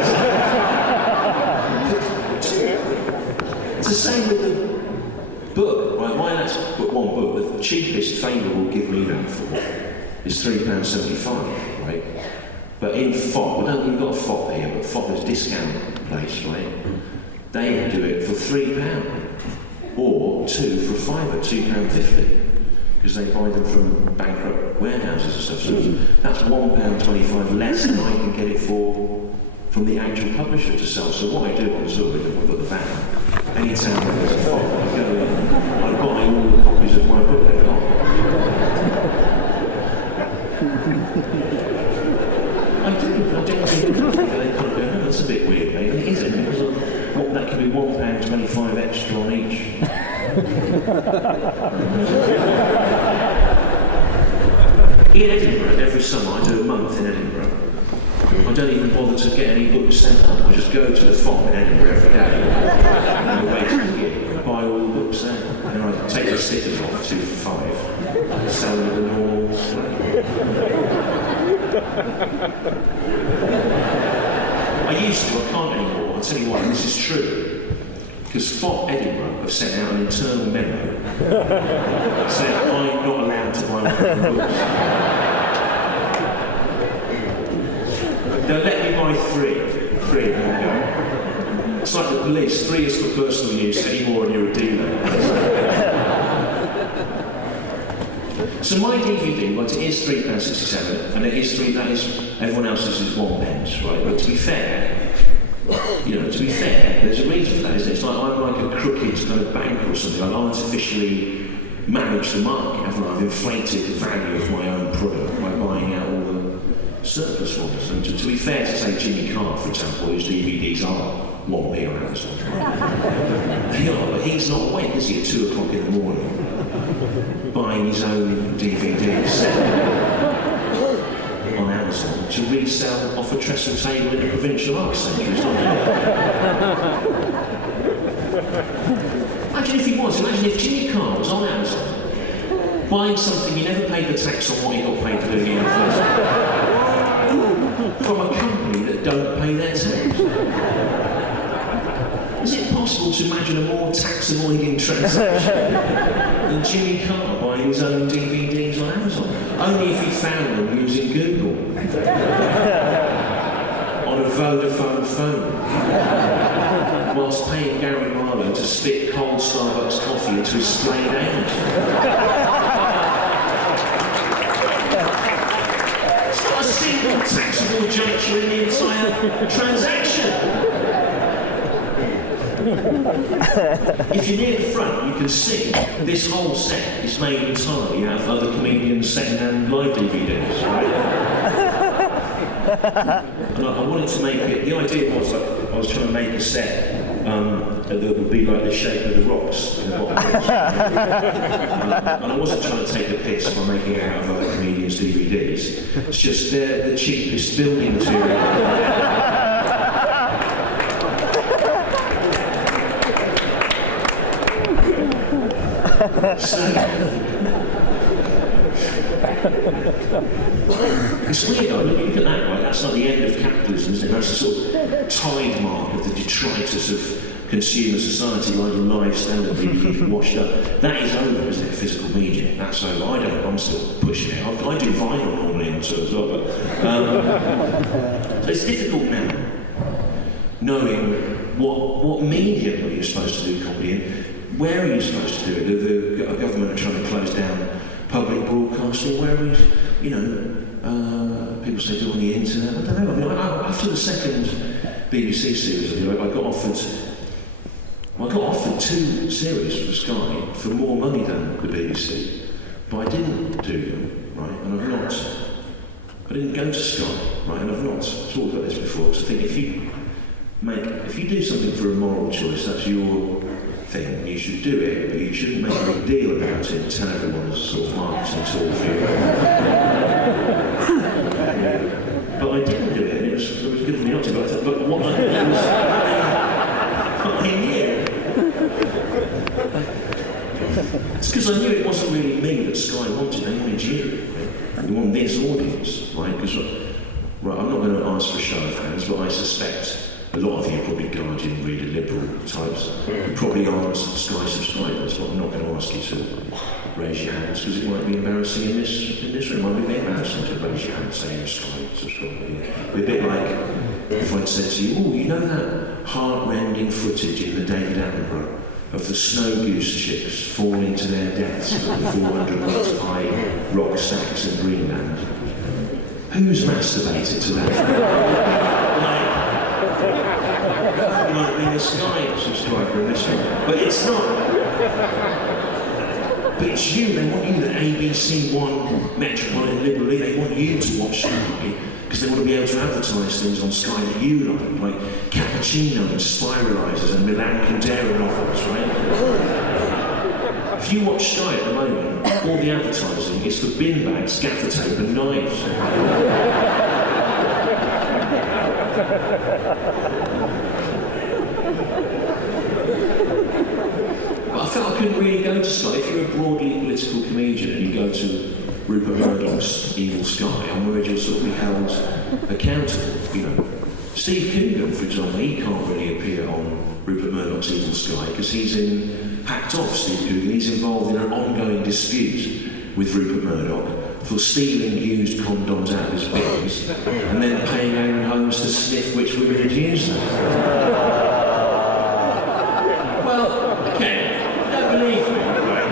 it's the same with the book. Right, my last book, one book, the cheapest Faber will give me that for is £3.75, right? But in FOP, we've got a FOP here, but FOP is a discount place, right? They do it for £3, or 2 for a fiver, £2.50. Because they buy them from bankrupt warehouses and stuff. So that's £1.25 less than I can get it for from the actual publisher to sell. So what I do on Stewart, we've got the van. Any town where there's a FOP, I go in, I buy all the copies of my book they've got. I do think they kind of go, "Oh, that's a bit weird, mate." And it isn't, because that could be £1.25 extra on each. In Edinburgh, every summer I do a month in Edinburgh. I don't even bother to get any books sent up. I just go to the FOP in Edinburgh every day and I wait till the year. I buy all the books there. And I take the stickers off 2 for £5 and sell them at the normal I used to, I can't anymore. I'll tell you why, this is true. Because FOP Edinburgh have sent out an internal memo saying I'm not allowed to buy my own books. They'll let me buy 3 in one go. It's like the police, 3 is for personal use, any more and you're a dealer. So my DVD, well, it is £3.67, and it is everyone else's is £1, right? But to be fair, there's a reason for that, isn't it? It's like I'm like a crooked kind of banker or something. I've artificially managed the market, haven't I? I've inflated the value of my own product by buying out all the surplus ones. And to be fair to say Jimmy Carr, for example, whose DVDs are £1 on Amazon. They are, but he's not awake, is he, at 2 o'clock in the morning, buying his own DVDs on Amazon to resell off a trestle table in the Provincial Arts Centre. Imagine if he was. Imagine if Jimmy Carr was on Amazon buying something he never paid the tax on what he got paid for doing in the first place. From a company that don't pay their tax. Is it possible to imagine a more tax-avoiding transaction than Jimmy Carr buying his own DVDs on Amazon? Only if he found them using Google. On a Vodafone phone. Whilst paying Gary Marlowe to spit cold Starbucks coffee into his splayed hand. It's not a single taxable juncture in the entire transaction. If you're near the front, you can see this whole set is made entirely out of other comedians' second-hand live DVDs, right? And I wanted to make it, the idea was that I was trying to make a set that would be like the shape of the rocks in the bottom. And I wasn't trying to take the piss by making it out of other comedians' DVDs. It's just they're the cheapest building material. So, it's weird though, look at that, right? That's not the end of capitalism, isn't it? That's the sort of tide mark of the detritus of consumer society, like your live standard DVD washed up. That is over, isn't it? Physical media, that's over. I'm still pushing it. I do vinyl normally and so as well, but so it's difficult now knowing what medium are you supposed to do comedy in. Where are you supposed to do it? The government are trying to close down public broadcasting. Where are we, people say do it on the internet. I don't know. I mean, after the second BBC series I got offered 2 series for Sky for more money than the BBC, but I didn't do them, right? And I didn't go to Sky, right? And I've not talked about this before, because I think if you do something for a moral choice, that's your thing, you should do it, but you shouldn't make a big deal about it and tell everyone as sort of marketing tool for you. But I didn't do it, and it was good for me not to, but I thought, but what I did was fucking you. It's because I knew it wasn't really me that Sky wanted, they wanted you. They wanted this audience, right? Because, right, I'm not going to ask for a show of hands, but I suspect a lot of you are probably Guardian reader, liberal types. You probably aren't Sky subscribers, but I'm not going to ask you to raise your hands because it might be embarrassing in this room. It might be embarrassing to raise your hand saying you're Sky subscriber. It'd be a bit like if I'd said to you, oh, you know that heart-rending footage in the David Attenborough of the snow goose chicks falling to their deaths at the 400 miles high rock stacks in Greenland? Who's masturbated to that? You might be a Sky subscriber in this one, but it's not. But it's you, they want you, the ABC One Metropolitan Liberally, they want you to watch Sky because they want to be able to advertise things on Sky that you like cappuccino and spiralisers and Milan Kundera novels, right? If you watch Sky at the moment, all the advertising is for bin bags, gaffer tape and knives. But I felt I couldn't really go to Sky. If you're a broadly political comedian and you go to Rupert Murdoch's Evil Sky, I'm worried you'll sort of be held accountable, Steve Coogan, for example, he can't really appear on Rupert Murdoch's Evil Sky because he's packed off, Steve Coogan. He's involved in an ongoing dispute with Rupert Murdoch for stealing used condoms out of his bins and then paying Aaron Holmes to sniff which women had used them. Well, okay, don't believe me, right?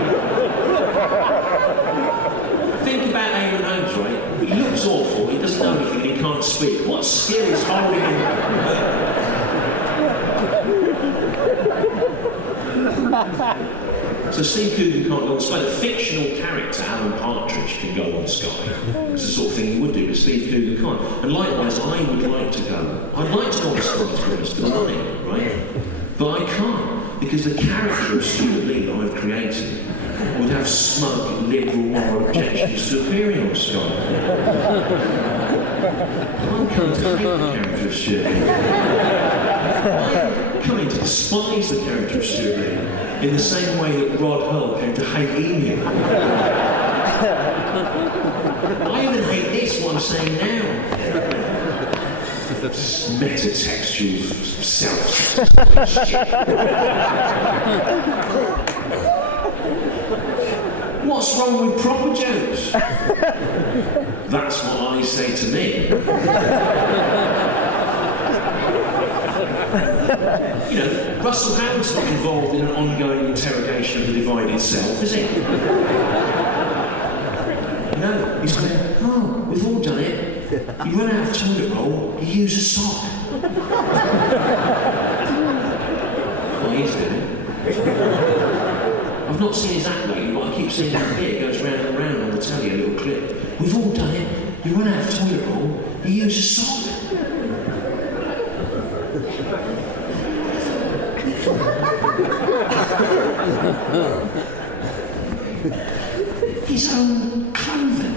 Think about Aaron Holmes, right? He looks awful, he doesn't know anything, he can't speak. What skill is holding him? So Steve Coogan can't go on Sky. The fictional character Alan Partridge can go on Sky. It's the sort of thing he would do, but Steve Coogan can't. And likewise, I would like to go. I'd like to go on Sky, to be honest, for the money, right? But I can't, because the character of Stewart that I've created would have smug, liberal moral objections to appearing on Sky. I'm coming to hate the character of Stewart I'm coming to despise the character of Stewart in the same way that Rod Hull came to hate Emu. I even hate this, what I'm saying now. Metatextual self. What's wrong with proper jokes? That's what I say to me. Russell Howard's not involved in an ongoing interrogation of the divided self, is he? No, he's going, oh, we've all done it. You run out of toilet roll, you use a sock. Well, he's doing it. I've not seen his act lately, but I keep seeing that bit. It goes round and round on the telly, a little clip. We've all done it. You run out of toilet roll, you use a sock. His own clothing.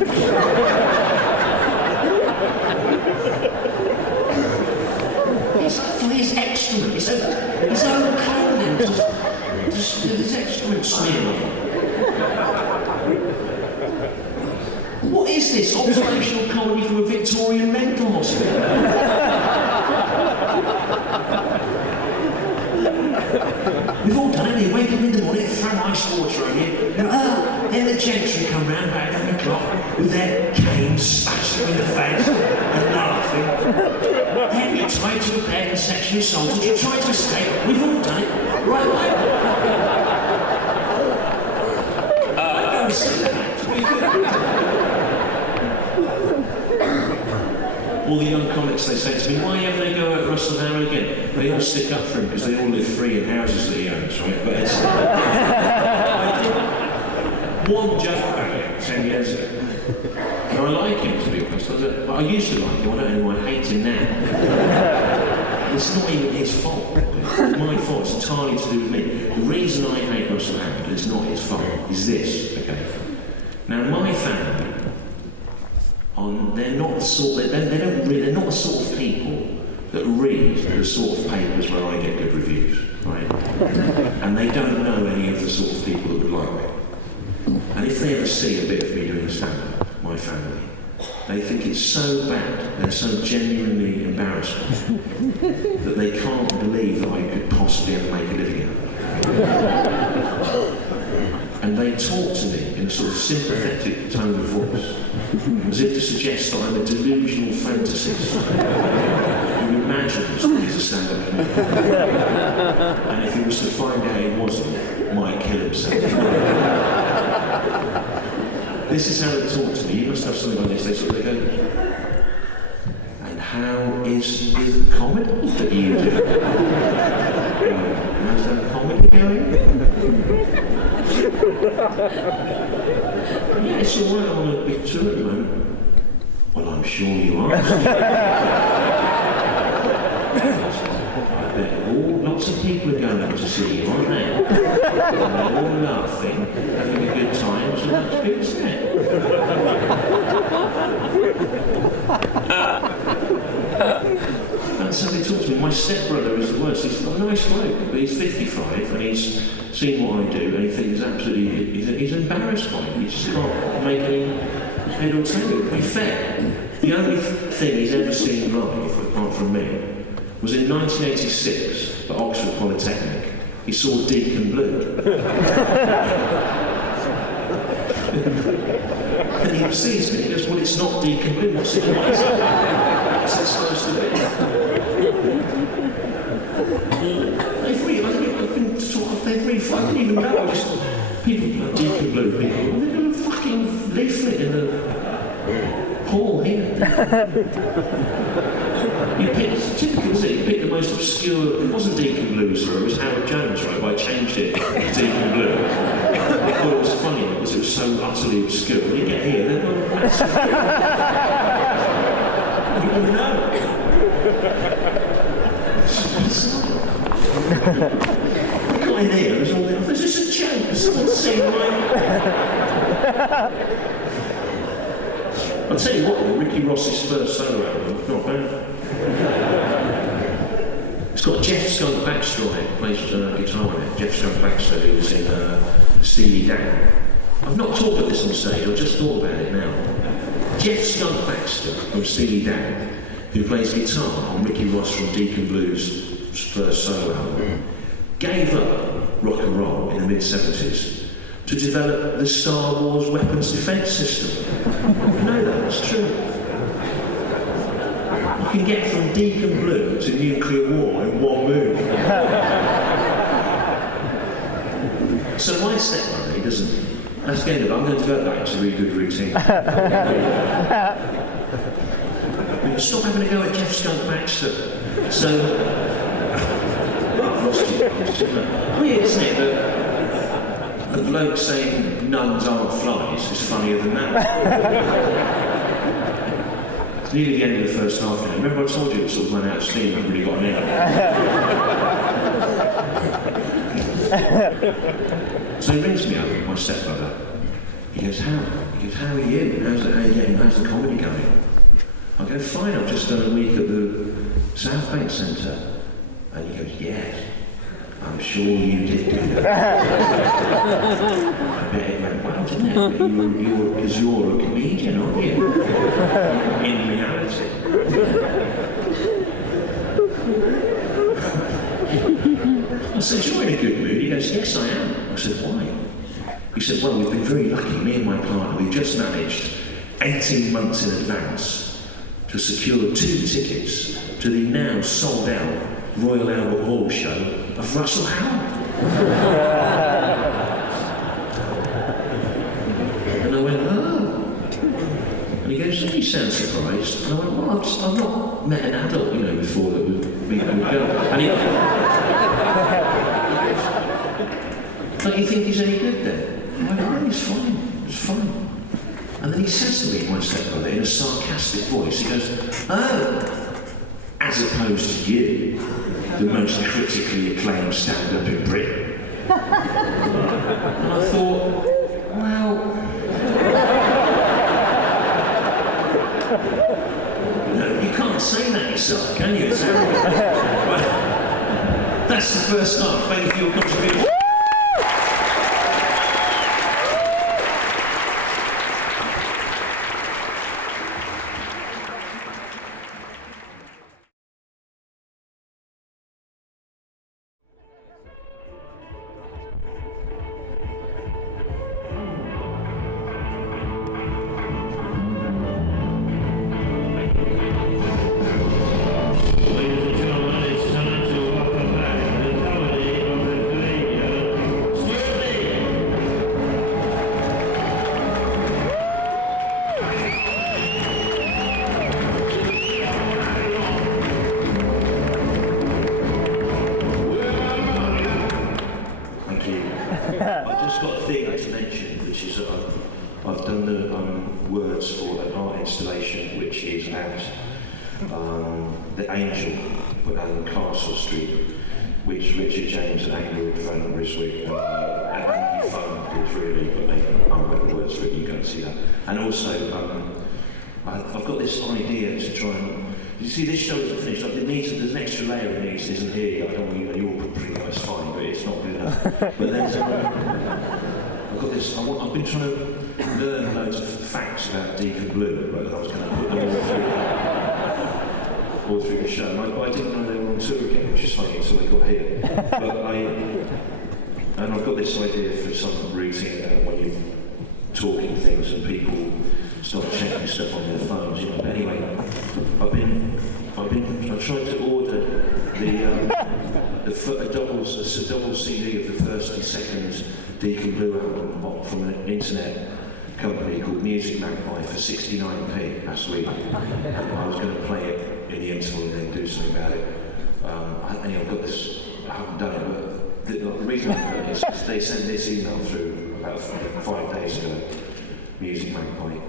For his excrement, his own clothing, just with his excrement smeared on it. What is this? Observational comedy from a Victorian mental hospital? We've all done it. You wake up in the morning, throw ice water on you. Then the gentry come round about 11 o'clock with their canes smashed them in the face and laughing. Then you're tied to a bed and sexually assaulted. You try to escape. We've all done it. Right? I've never seen that. All the young comics, they say to me, why ever they go at Russell Howard again? They all stick up for him because they all live free in houses that he owns, right? But it's... one joke about it 10 years ago. And I like him, to be honest. But I used to like him. I don't know why I hate him now. It's not even his fault. It's my fault. It's entirely to do with me. The reason I hate Russell Howard, it's not his fault, is this, okay? Now, my family, they're not the sort. They're not the sort of people that read the sort of papers where I get good reviews, right? And they don't know any of the sort of people that would like me. And if they ever see a bit of me doing stand-up, my family, they think it's so bad, they're so genuinely embarrassed that they can't believe that I could possibly ever make a living out of it. And they talk to me in a sort of sympathetic tone of voice, as if to suggest that I'm a delusional fantasist who imagines that he's a stand-up comedian. And if he was to find out he wasn't, might kill himself. This is how they talk to me. You must have something like this. They sort of go, and how is the comedy that you do? How's that comedy going? Yeah, it's all right, I'm on a big tour at the moment. Well, I'm sure you are. I bet lots of people are going up to see you, aren't they? And they're all laughing, having a good time, so that's good, isn't it? That's how they talk to me. My stepbrother is the worst. He's a nice bloke, but he's 55 and he's seen what I do and he thinks absolutely, he's embarrassed by it. He just can't make any head or tail. To be fair, the only thing he's ever seen live, apart from me, was in 1986 at Oxford Polytechnic. He saw Deacon Blue. And he sees me and he goes, well, it's not Deacon Blue, what's it? What's it supposed to be? I didn't even know. People like Deacon Blue people, they've got a fucking leaflet in the hall here. You picked, typical, was it? You picked the most obscure, it wasn't Deacon Blue, sorry, it was Howard Jones, right? But I changed it to Deacon Blue. I thought it was funny because it was so utterly obscure. When you get here, they're not massive. You wouldn't know. In here, there's all this. Is this a joke? Has someone seen my... I'll tell you what, Ricky Ross's first solo album, not bad. It's got Jeff Skunk Baxter on it, plays guitar on it. Jeff Skunk Baxter, who was in Steely Dan. I've not talked about this on stage, I've just thought about it now. Jeff Skunk Baxter from Steely Dan, who plays guitar on Ricky Ross from Deacon Blues' first solo album, gave up rock and roll in the mid-70s to develop the Star Wars weapons defense system. You know that, it's true. You can get from Deacon Blue to nuclear war in one move. So my stepbrother, he doesn't... That's the end of it. I'm going to develop that into a really good routine. Stop having a go at Jeff Skunk Baxter. So... Weird, isn't it, that the bloke saying nuns aren't flies is funnier than that? It's nearly the end of the first half now. Remember I told you it sort of ran out of steam and really got an end? So he rings me up, my stepbrother. He goes, how are you? How are you getting? How's the comedy going? I go, fine, I've just done a week at the South Bank Centre. And he goes, yes, I'm sure you did do that. I bet it went well, didn't it? Because you're a comedian, aren't you? In reality. I said, you're in a good mood. He goes, yes, I am. I said, why? He said, well, we've been very lucky, me and my partner. We've just managed 18 months in advance to secure 2 tickets to the now sold out Royal Albert Hall show of Russell Howard. And I went, oh. And he goes, you sound surprised. And I went, well, I've not met an adult, before that would meet a girl. And he goes, don't you think he's any good then? I went, oh, he's fine, it's fine. And then he says to me, my stepbrother, in a sarcastic voice, he goes, oh, as opposed to you, the most critically acclaimed stand-up in Britain. And I thought, well... No, you can't say that yourself, can you? It's well, that's the first start. Thank you for your contribution. I've just got a thing to mention, which is that I've done the words for an art installation which is at the Angel on Castle Street, which Richard James and Angela phoned Riswick and Andy phoned did really, but they wrote the words for it, you can't see that. And also, I've got this idea to try and... You see, this show isn't finished. Like, there's an extra layer of news isn't here. I don't want you're pretty much fine, but it's not good enough. But there's, I've got this. I've been trying to learn loads of facts about Deacon Blue, right? That I was going to put them all through the show. I didn't know they were on tour again, which is funny until they got here. And I've got this idea for some routine when you're talking things and people start checking stuff on their phones, Anyway, I tried to order a double CD of the first and second Deacon Blue album from an internet company called Music Magpie for 69p last week. And I was going to play it in the interval and then do something about it. I've got this. I haven't done it, but the reason I've done it is because they sent this email through about 5 days ago. Music Magpie.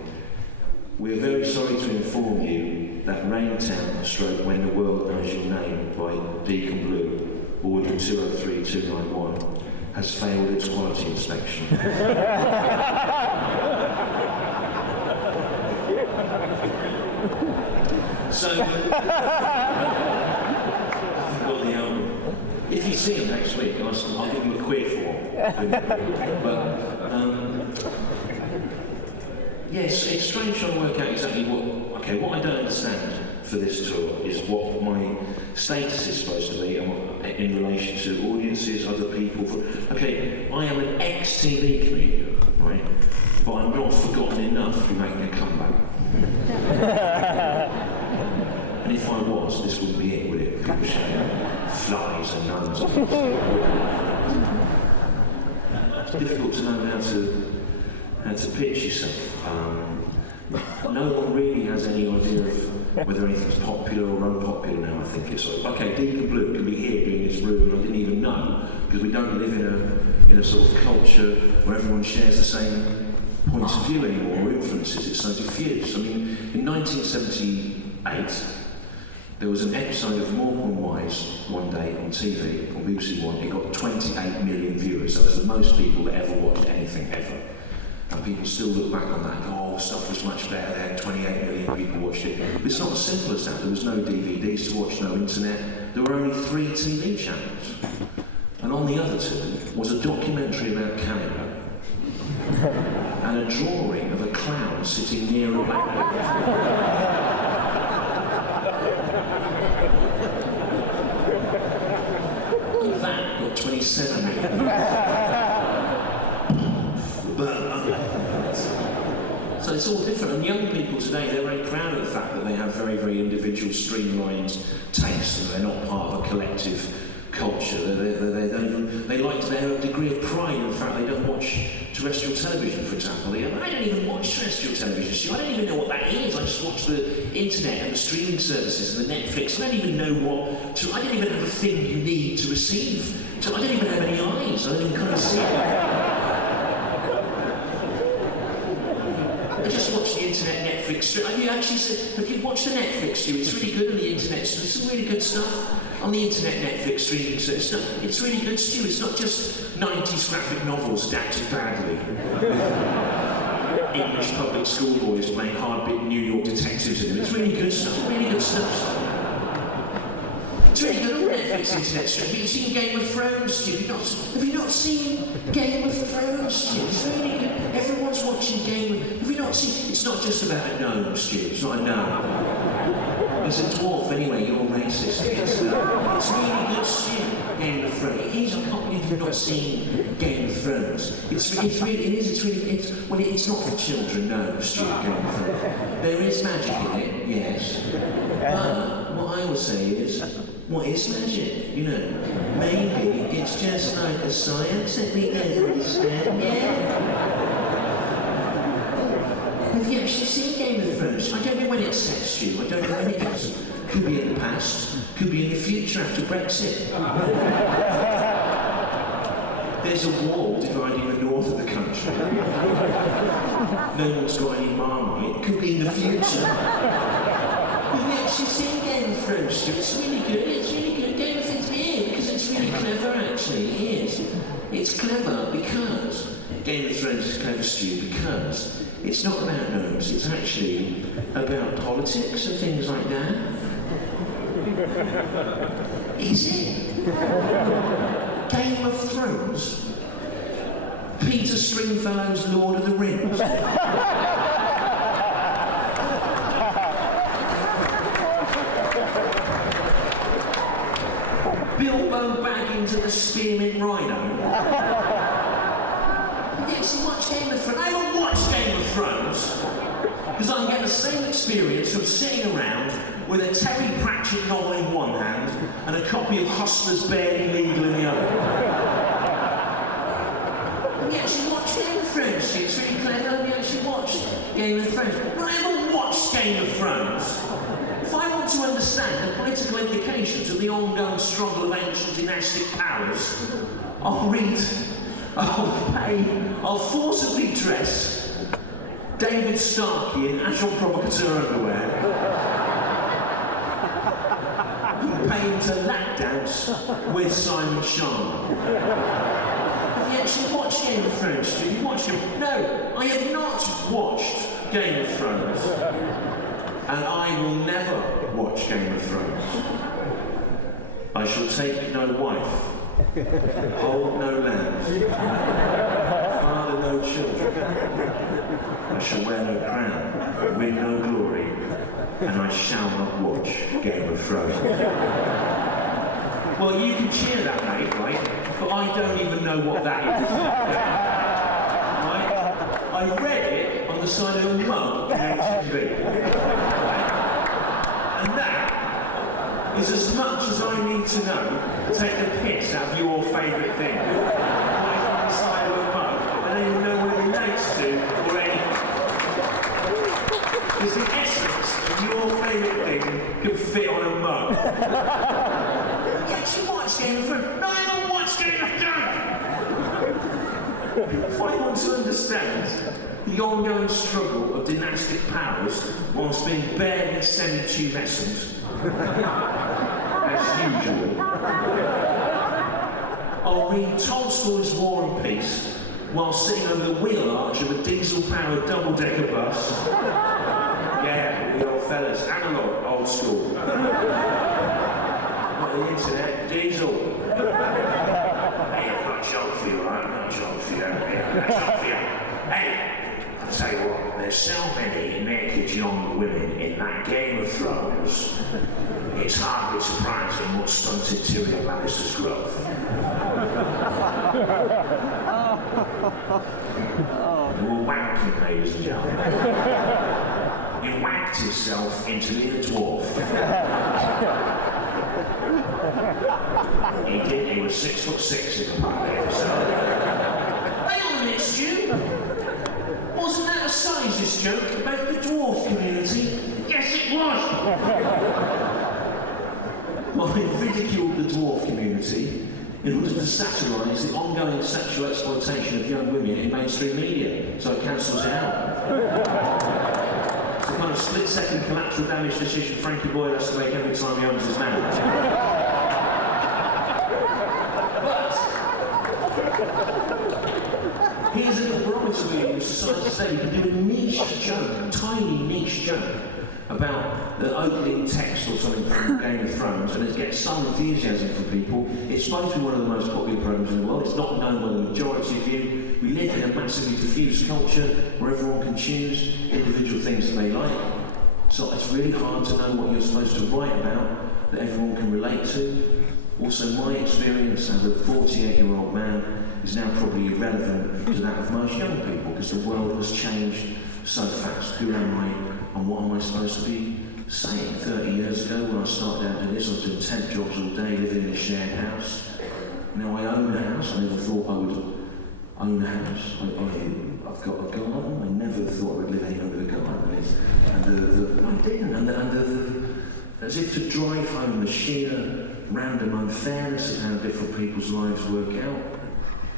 We are very sorry to inform you that Raintown stroke When the World Knows Your Name by Deacon Blue, order 203291, has failed its quality inspection. So, I've got the album. If you see them next week, I'll give them a quid for them. But, yes, it's strange trying to work out exactly what I don't understand for this tour is what my status is supposed to be in relation to audiences, other people. Okay, I am an ex-TV comedian, right? But I'm not forgotten enough to be making a comeback. And if I was, this wouldn't be it, would it? People showing flies and nuns. It's difficult to know how to pitch yourself. No one really has any idea of whether anything's popular or unpopular now. I think it's like, okay, Deacon Blue can be here doing this room, and I didn't even know because we don't live in a sort of culture where everyone shares the same points of view anymore or influences. It's so diffused. I mean, in 1978, There was an episode of Morecambe Wise one day on TV, on BBC One. It got 28 million viewers. So it was the most people that ever watched anything ever. And people still look back on that and go, oh, stuff was much better then, 28 million people watched it. But it's not as simple as that. There was no DVDs to watch, no internet. There were only 3 TV channels. And on the other 2 was a documentary about Canada and a drawing of a clown sitting near a blackboard. That got 27 million. So it's all different, and young people today, they're very proud of the fact that they have very, very individual, streamlined tastes, and they're not part of a collective culture. They like to have a degree of pride in the fact they don't watch terrestrial television, for example. They go, I don't even watch terrestrial television, Stu. I don't even know what that is. I just watch the internet and the streaming services and the Netflix. I don't even know I don't even have a thing you need to receive. So I don't even have any eyes. I don't even kind of see it. I just watch the internet Netflix. Have you watched the Netflix, Stewart? It's really good on the internet. There's some really good stuff on the internet Netflix streaming service. It's really good, Stewart. It's not just 90s graphic novels adapted badly. English public school boys playing hard-bit New York detectives in them. It's really good stuff. Really good stuff. It's really good on Netflix internet stream. Have you seen Game of Thrones, Stewart? Have you not seen Game of Thrones, Stewart? It's really good. Everyone's watching Have you not seen? It's not just about a gnome, Stewart. It's not a gnome. It's a dwarf anyway, you're racist. It's really good shit, Game of Thrones. It is, I can't believe you've not seen Game of Thrones. It's not for children, no, Stewart, Game of Thrones. There is magic in it, yes. But what I would say is, what is magic? You know, maybe it's just like a science that we don't understand yet. Have you actually seen Game of Thrones? I don't know when it's set, Stu. I don't know when it is. Could be in the past, could be in the future after Brexit. There's a wall dividing the north of the country. No one's got any Marmite. It could be in the future. Have you actually seen Game of Thrones, Stu? It's really good. It's really good. Game of Thrones is because it's really clever, actually. It is. It's clever because Game of Thrones is clever, Stu, because it's not about gnomes, it's actually about politics and things like that. Is it? Game of Thrones? Peter Stringfellow's Lord of the Rings? Bilbo Baggins and the Spearmint Rhino? Yes, watch Game of Thrones. I haven't watched Game of Thrones because I can get the same experience from sitting around with a Terry Pratchett novel in one hand and a copy of Hustler's Barely Legal in the other. Have you actually watched Game of Thrones? It's really clever. Have you actually watched Game of Thrones? I haven't watched Game of Thrones. If I want to understand the political implications of the ongoing struggle of ancient dynastic powers, I'll forcibly dress David Starkey in Ashon Provocateur underwear and pay him to lap dance with Simon Sharma. Have you actually watched Game of Thrones? Did you watch it? No, I have not watched Game of Thrones. And I will never watch Game of Thrones. I shall take no wife. Hold no land, father no children. I shall wear no crown, win no glory, and I shall not watch Game of Thrones. Well, you can cheer that, mate, right? But I don't even know what that is. Right? I read it on the side of a mug in HMV. And that is as much as I need to know to take the piss out of your favourite thing. Right on the side of a mug. I don't even know what it relates to or anything. Because the essence of your favourite thing can fit on a mug. You actually watch Game of Thrones? No, I haven't watched Game of Thrones! If I want to understand the ongoing struggle of dynastic powers whilst being barely semi-tumescent, as usual. I'll read Tolstoy's War and Peace while sitting over the wheel arch of a diesel-powered double-decker bus. Yeah, the old fellas, analog, old school. Not the internet, diesel. Hey, I've got a job for you, right? I've got a job for you. Hey, I'll tell you what, there's so many naked young women in that Game of Thrones. It's hardly surprising what stunted Tyrion Lannister's growth. You were wanking, ladies and gentlemen. You wanked yourself into being a dwarf. He did, he was 6'6" in the pilot episode. Hang on a minute, Stu. Wasn't that a sizist joke about the dwarf community? Yes, it was! Well, he ridiculed the dwarf community in order to satirise the ongoing sexual exploitation of young women in mainstream media, so it cancels it out. It's the kind of split-second collateral damage decision Frankie Boyle has to make every time he opens his mouth. But here's a little barometer for you, society to say you can do a niche joke, a tiny niche joke, about the opening text or something from Game of Thrones, and it gets some enthusiasm from people. It's supposed to be one of the most popular programmes in the world. It's not known by the majority of you. We live in a massively diffuse culture where everyone can choose individual things that they like. So it's really hard to know what you're supposed to write about that everyone can relate to. Also, my experience as a 48-year-old man is now probably irrelevant to that of most young people because the world has changed so fast. Who am I? And what am I supposed to be saying? 30 years ago when I started out doing this, I was doing temp jobs all day, living in a shared house. Now I own a house. I never thought I would own a house. I've got a garden. I never thought I would live anywhere with a garden. I didn't. As if to drive home the sheer random unfairness of how different people's lives work out.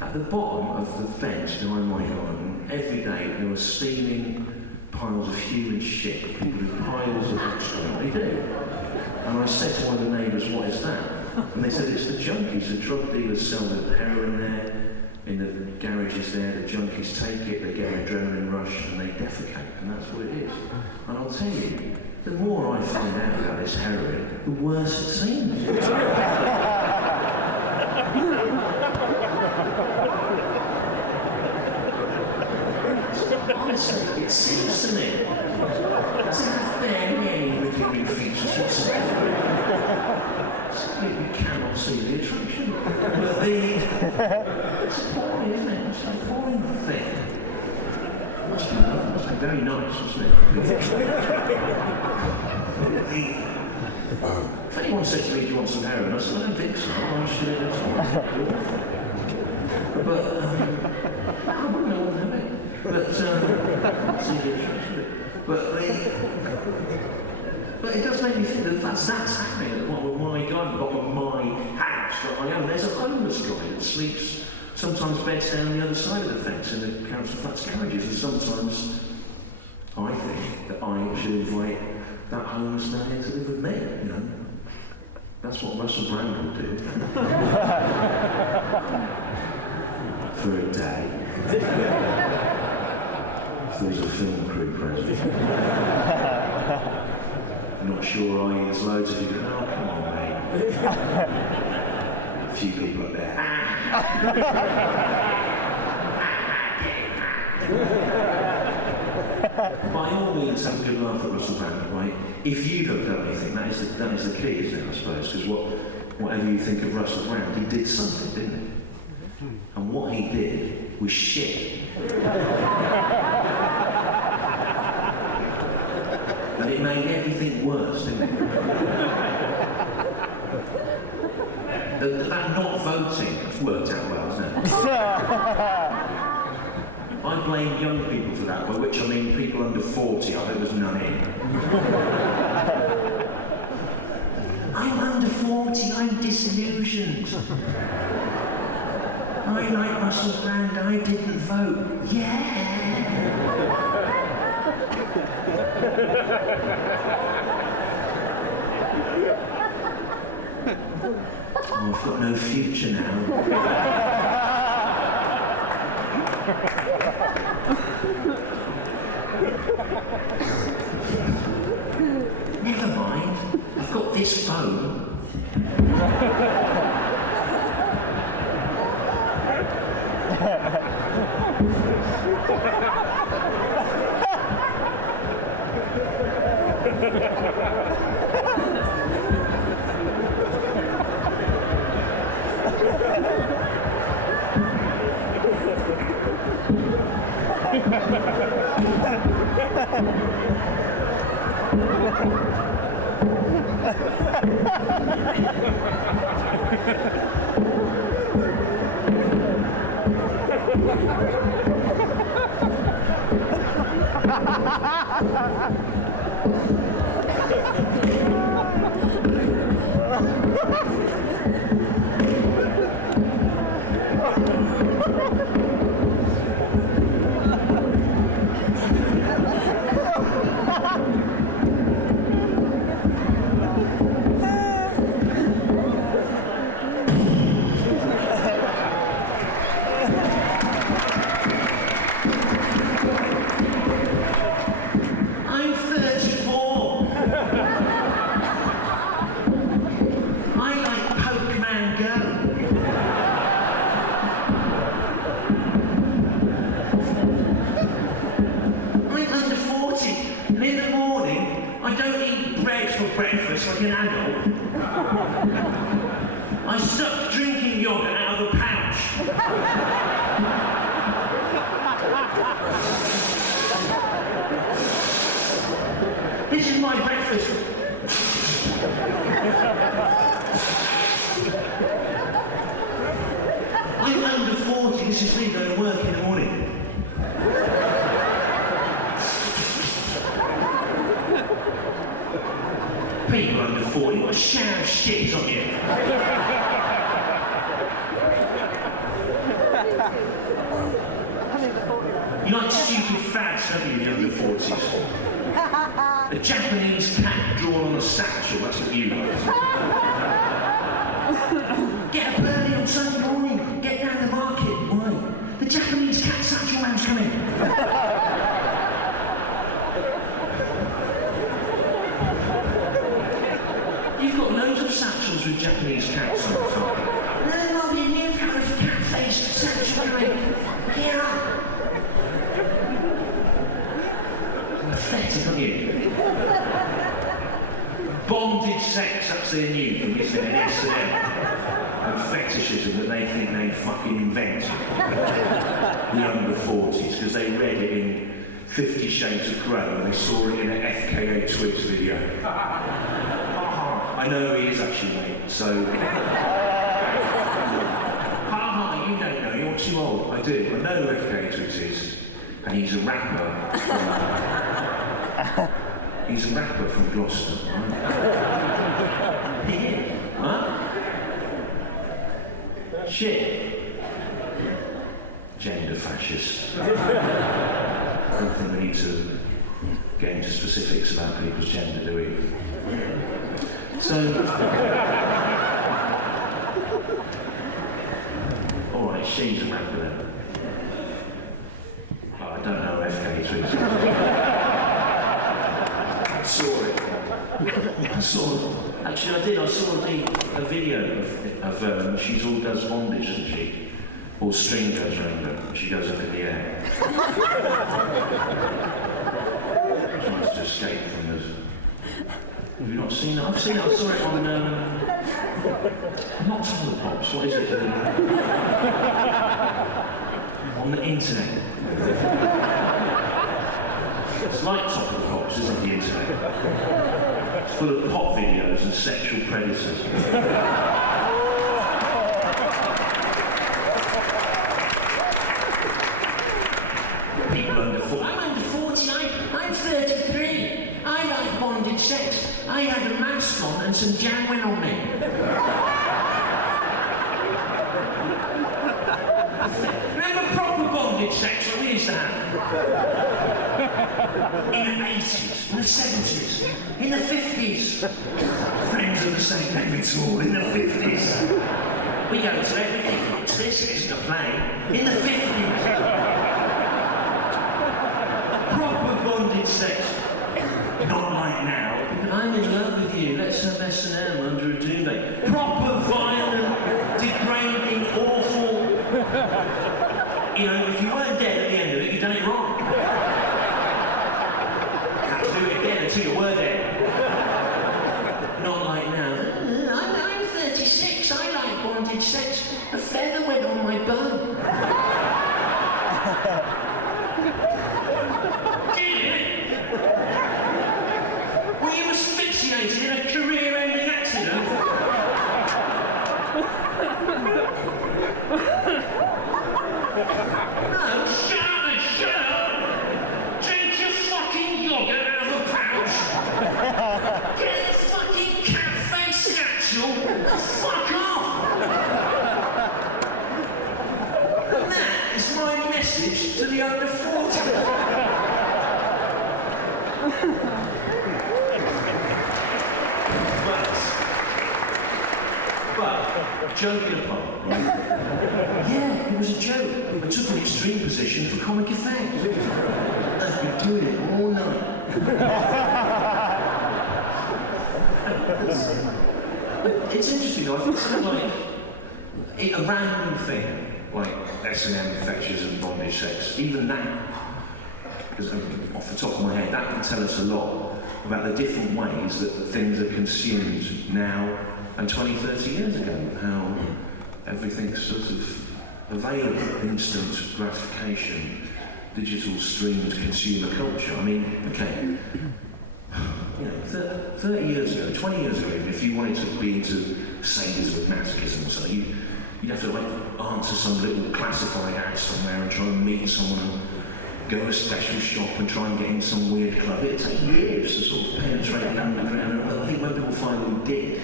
At the bottom of the fence behind my garden, every day there were steaming piles of human shit, people with piles of excrement. They do. And I said to one of the neighbours, what is that? And they said, it's the junkies. The drug dealers sell the heroin there, in the garages there, the junkies take it, they get an adrenaline rush, and they defecate, and that's what it is. And I'll tell you, the more I find out about this heroin, the worse it seems. Honestly, it seems to me as if there are any redeeming features whatsoever. You cannot see the attraction. But it's boring, isn't it? It's a boring thing. It must be lovely, it must be very nice, mustn't it? If anyone said to me, do you want some heroin? I said, I don't think so. I'm sure it's But, I wouldn't know what to have it. But it does make me think that that's happening at the bottom of my garden, the bottom of my house, that I own. There's a homeless guy that sleeps sometimes beds down on the other side of the fence in the council flats garages, and sometimes I think that I should invite that homeless man in to live with me, you know. That's what Russell Brand would do. For a day. There's a film crew present. I'm not sure, are you? There's loads of you going, oh, come on, mate. A few people up there. By all means, have a good laugh at Russell Brand, right? If you don't done anything, that is the key, isn't it, I suppose? Because whatever you think of Russell Brand, he did something, didn't he? And what he did was shit. And it made everything worse, didn't it? That not voting worked out well, hasn't it? I blame young people for that, by which I mean people under 40. I hope there's none in. I'm under 40, I'm disillusioned. I like Russell Brand, I didn't vote. Yeah! Oh, I've got no future now. Never mind, I've got this phone. I'm 34. I like Pokemon Go. I'm under 40, and in the morning, I don't eat bread for breakfast like an adult. I suck drinking yogurt out of a pouch. This is my breakfast. I'm under 40, this is me going to work in the morning. People under 40, what a shower of shit on you. You like stupid fads, don't you, in the under 40s? A Japanese cat drawn on a satchel, that's what you like. Get up early on Sunday morning, get down the market. Why? The Japanese cat satchel man's coming. You've got loads of satchels with Japanese cats on the top. No, Robbie, you've got a cat-faced satchel coming. Here up. Pathetic, aren't you? Bondage sex, that's their new thing, isn't it? An S&M. And fetishism that they think they fucking invented. The under 40s, because they read it in 50 Shades of Grey and they saw it in an FKA Twigs video. I know he is actually, mate, so... You don't know, you're too old. I do. I know who FKA Twigs is, and he's a rapper. He's a rapper from Gloucester, right? He is, huh? Shit. Gender fascist. I don't think we need to get into specifics about people's gender, do we? So... Alright, she's a rapper then. Oh, I don't know FK Twigs. I saw it. Actually, I did. I saw a video of her. She all does bondage, doesn't she? All string goes around her. She goes up in the air. Tries to escape from this. Have you not seen that? I've seen it. I saw it on. Not Toilet Pops. What is it? On the internet. It's like Toilet Pops, isn't the internet? It's full of pop videos and sexual predators. People under 40. I'm under 40. I'm 33. I like bondage sex. I had a mask on and some jam went on me. bondage sex that we used to have. In the 80s, in the 70s, in the 50s. Friends of the St. David's Hall in the 50s. We go to everything. What's this? It's a play. In the 50s. Proper bondage sex. Not like now. I'm in love with you. Let's have S&M under a duvet. Proper violent, degrading, awful. You know, if you weren't dead at the end of it, you'd done it wrong. Have to do it again until you were dead. Not like now. I'm 36. I like bondage sex. A feather went on my bum. Did it? Were you asphyxiated in a career-ending accident? No, shut up and shut up! Drink your fucking yogurt out of a pouch! Get the fucking cat-face satchel! Fuck off! And that is my message to the under 40s. But, joking apart, right? Yeah, it was a joke. I took an extreme position for comic effect. I've been doing it all night. It's interesting though, I think something like a random thing, like S&M, fetches and bondage sex, even that, because off the top of my head, that can tell us a lot about the different ways that things are consumed now and 20, 30 years ago, how everything's sort of available, instant gratification, digital streamed consumer culture. I mean, okay, you know, 30 years ago, 20 years ago, even, if you wanted to be into sadism and masochism, so you'd have to like answer some little classified ad somewhere and try and meet someone and go to a special shop and try and get in some weird club. It'd take years to sort of penetrate the underground, and I think when people finally did,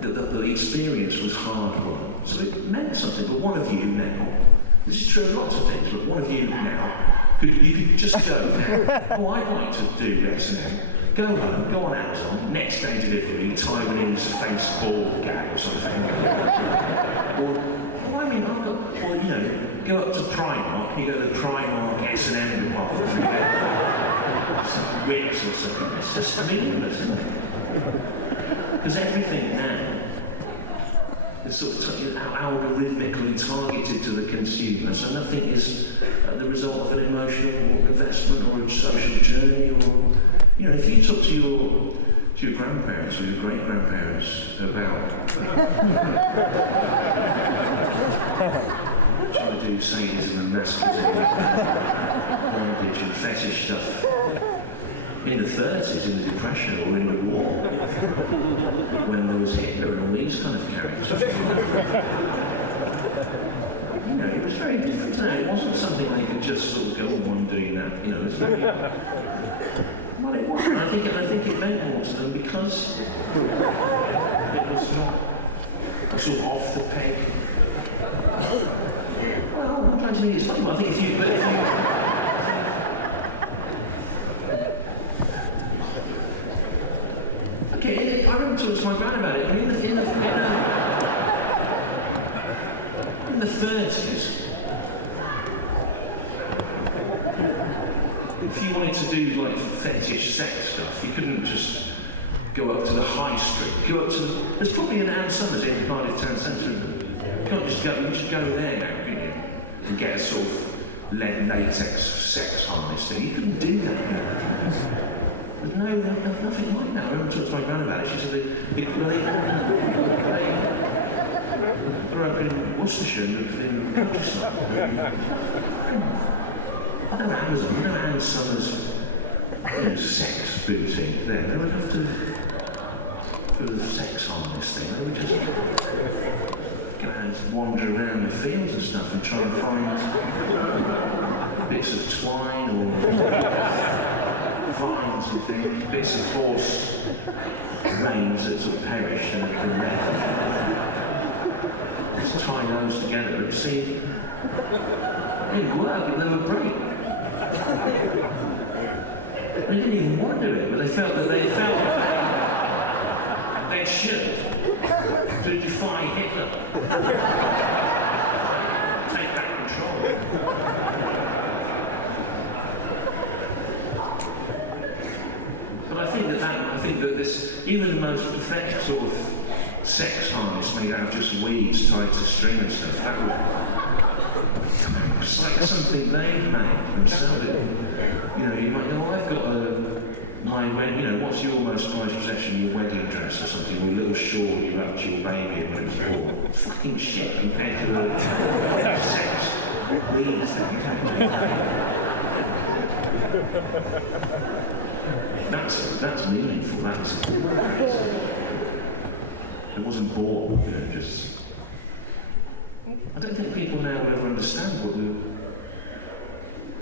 the experience was hard won. So it meant something, but one of you now, this is true of lots of things, but one of you now, you could just go, oh, I'd like to do S&M. Go home, go on Amazon, next day delivery, Taiwanese face ball gag or something. Or, well, I mean, I've got, or, you know, go up to Primark, you go to the Primark S&M department, and get some whips or something. It's just meaningless, isn't it? Because everything now is sort of algorithmically targeted to the consumer, so nothing is the result of an emotional investment or a social journey. Or, you know, if you talk to your grandparents or your great-grandparents about trying to do sadism and masochism, bondage and fetish stuff in the 30s, in the Depression or in the war, when there was Hitler and all these kind of characters. You know, it was very different now. It wasn't something they could just sort of go, oh, I'm doing that. You know, it's very... Well, it wasn't. I think it meant more to them because it was not sort of off the peg. Well, I'm trying to think it's funny, but I think if you okay, I remember talking to my gran about it. I mean, in the 30s, if you wanted to do like fetish sex stuff, you couldn't just go up to the high street. Go up to there's probably an Ann Summers in Cardiff town centre. You can't just go. You just go there now, couldn't you? And get a sort of lead latex sex harness thing. You couldn't do that. There's nothing like that. I remember talking to my gran about it. She said they grew up in Worcestershire in the countryside. I know Amazon, I know Ann Summers, sex boutique there. They would have to do the sex harness thing. They would just go and wander around the fields and stuff and try and find bits of twine or vines and things, bits of horse reins that sort of perished and have been left. Just tie those together and see It didn't work, and they were great. They didn't even want to do it, but they felt that they should to defy Hitler. Take back control. But I think that this, even the most pathetic sort of sex harness made out of just weeds tied to string and stuff, that would, it's like something they've made themselves. You know, you might know, I've got my wedding, you know, what's your most prized possession, your wedding dress or something, or a little shawl you wrapped your baby in when it was born. Fucking shit compared to the sex weeds that you That's meaningful, it wasn't bored, you know, just... I don't think people now will ever understand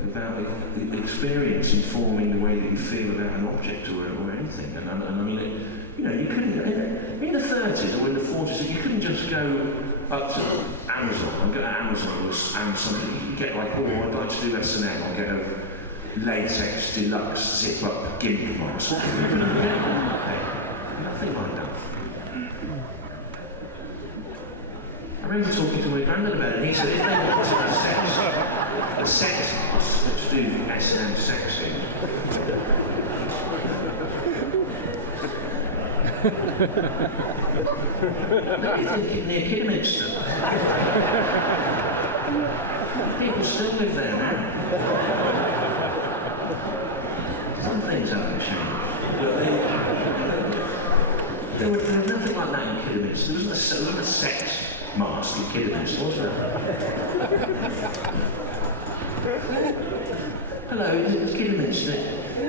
about the experience informing the way that you feel about an object or anything. And I mean, you know, you couldn't, in the 30s or in the 40s, you couldn't just go up to Amazon and go to Amazon and something. You could get like, oh, I'd like to do S&M, I'll get a latex deluxe zip-up gimp mask. Nothing like that. I remember talking to my granddad about it, and he said if they wanted a sex mask to do S&M sexing, maybe thinking near Kidderminster. People still live there now. Some things haven't changed, but there was nothing like that in Kidderminster. There wasn't a sex mask in Kidderminster, was there? Hello, it's Kidderminster.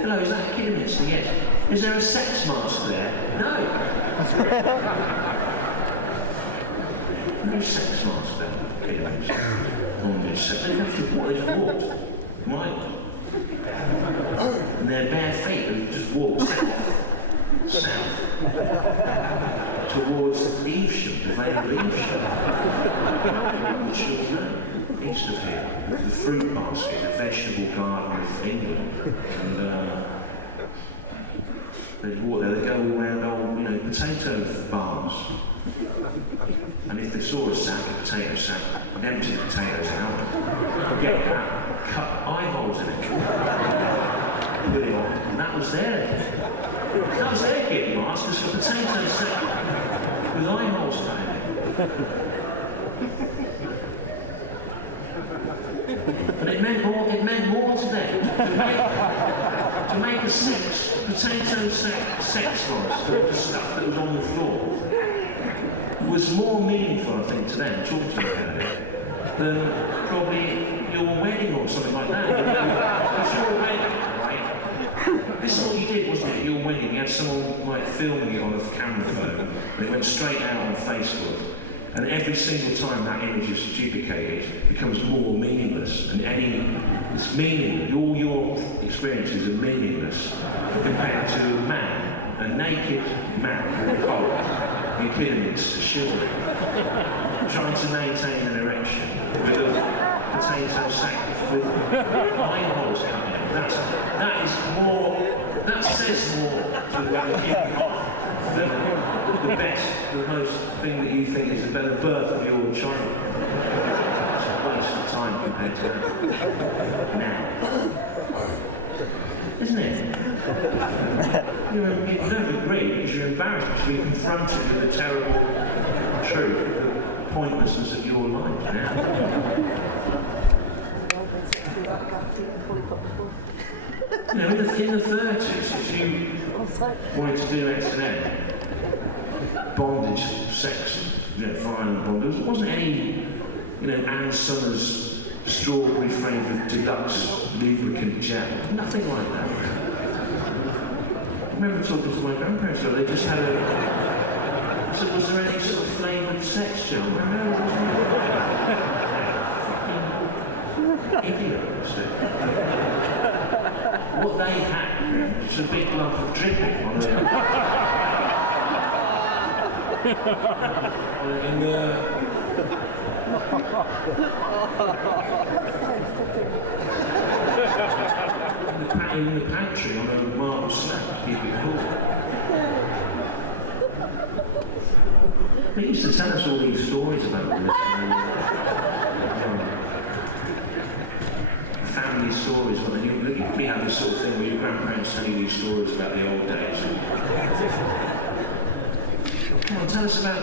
Hello, is that Kidderminster? Yes. Is there a sex mask there? No. No sex mask there, Kidderminster. They have to walk, they just walked. Right. And their bare feet have just walked south. Towards Evesham, the Vale of Evesham. Which should know, east of here. The fruit basket, the vegetable garden of England. And they'd walk there, they'd go all around old, you know, potato barns. And if they saw a sack, a potato sack, and empty the potatoes out, get that, cut eye holes in it. Put it on, and that was their gig mask, was a potato sack with eye holes cut in it. And it meant more to them to make a potato sex mask for the stuff that was on the floor. Was more meaningful, I think, to them, talking to them about it, than probably your wedding or something like that. It's your wedding, right? This is what you did, wasn't it? Your wedding, you had someone like filming it on a camera phone, and it went straight out on Facebook. And every single time that image is duplicated, it becomes more meaningless. And it's meaningless. All your experiences are meaningless compared to a naked man in a collar. In Kidderminster, shivering, trying to maintain an erection with a potato sack with eye holes coming in. That says more about the human heart than the best, the most thing that you think is the better birth of your child. It's a waste of time compared to that. Now. Isn't it? You don't agree because you're embarrassed to be confronted with the terrible truth, the pointlessness of your life now. You know, in the 30s, if you wanted to do S&M, bondage, sex, you know, violent bondage, there wasn't any, you know, Anne Summers strawberry flavoured deluxe lubricant gel. Nothing like that. I remember talking to my grandparents, so they just had I said, was there any sort of flavoured sex gel? No, fucking idiot. What they had was a big lump of dripping on their... In the pantry on a marble slab to keep it cool. They used to tell us all these stories about this. Family stories. Well, you probably have this sort of thing where your grandparents tell you these stories about the old days. Come on, tell us about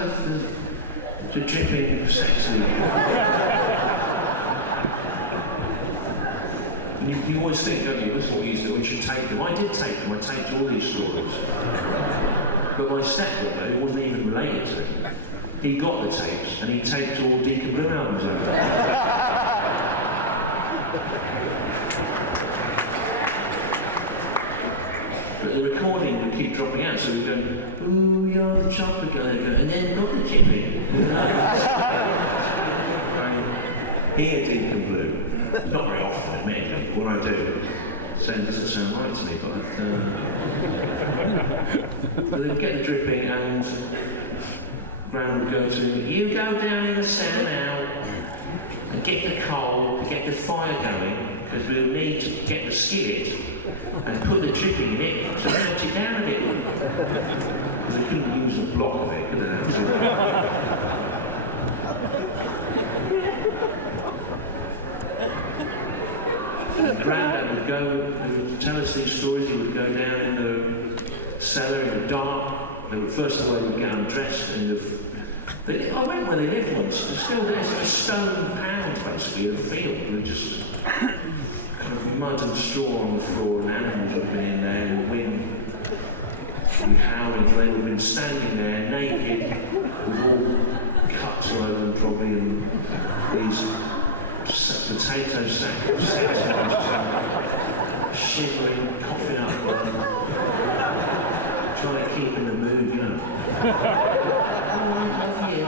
the dripping sexy. You always think, don't you, this is what we used to do, we should tape them. I did tape them, I taped all these stories. But my stepbrother, who wasn't even related to him, he got the tapes and he taped all Deacon Blue albums over. But the recording would keep dropping out, so we'd go, ooh, you're the chocolate guy, and then got the chipping. Here, Deacon Blue. Not very often, admittedly. What I do, doesn't sound right to me, but they'd get the dripping and Gran would go to, you go down in the cellar now and get the coal, get the fire going, because we'll need to get the skillet and put the dripping in it to melt it down a bit. Because they couldn't use a block of it, could they? Grandad would go, he would tell us these stories, he would go down in the cellar in the dark. First of all, he would get undressed in the... I went where they lived once, there's still there's a stone pound basically in the field, with just kind of mud and straw on the floor, and animals had been in there, and the wind would be howling, they would have been standing there naked, with all cuts all over them probably, and these potato sack shivering, coughing up, trying to keep in the mood, you know. Oh, I love you.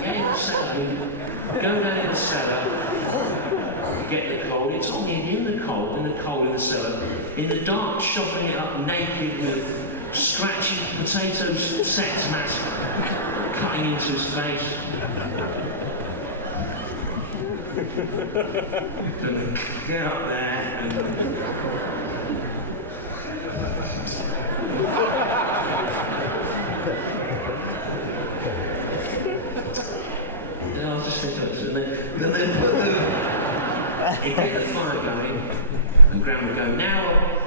Get in the cellar. Go down in the cellar. Get the coal. It's only in the coal in the cellar. In the dark, shoveling it up naked with scratchy potato sex mats cutting into his face. Get up there and I'll just think of it. Then they put he'd get the fire going and Gran would go, now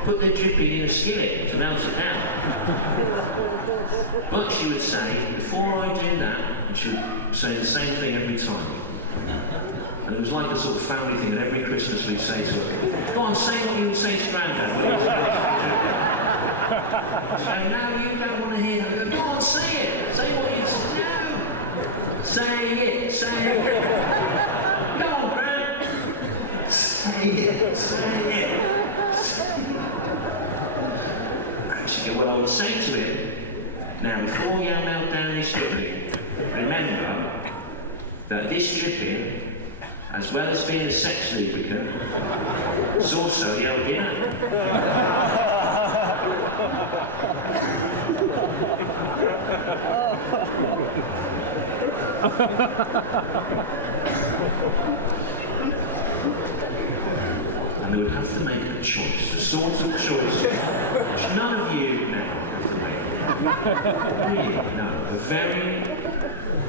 put the dripping in a skillet to melt it down. But she would say, before I do that, she would say the same thing every time. And it was like a sort of family thing, and every Christmas we'd say to her, go on, say what you would say to Grandad. So now you don't want to hear that. Go on, say it. Say what you say. No. Say it. Say it. Come on, Gran. Say it. Say it. And she'd go, well, I would say to him, now before you melt down this dripping, remember that this dripping, as well as being a sex lubricant, it's also the old dinner. And they would have to make a choice, the sort of choice which none of you now have to make. Really, no, the very...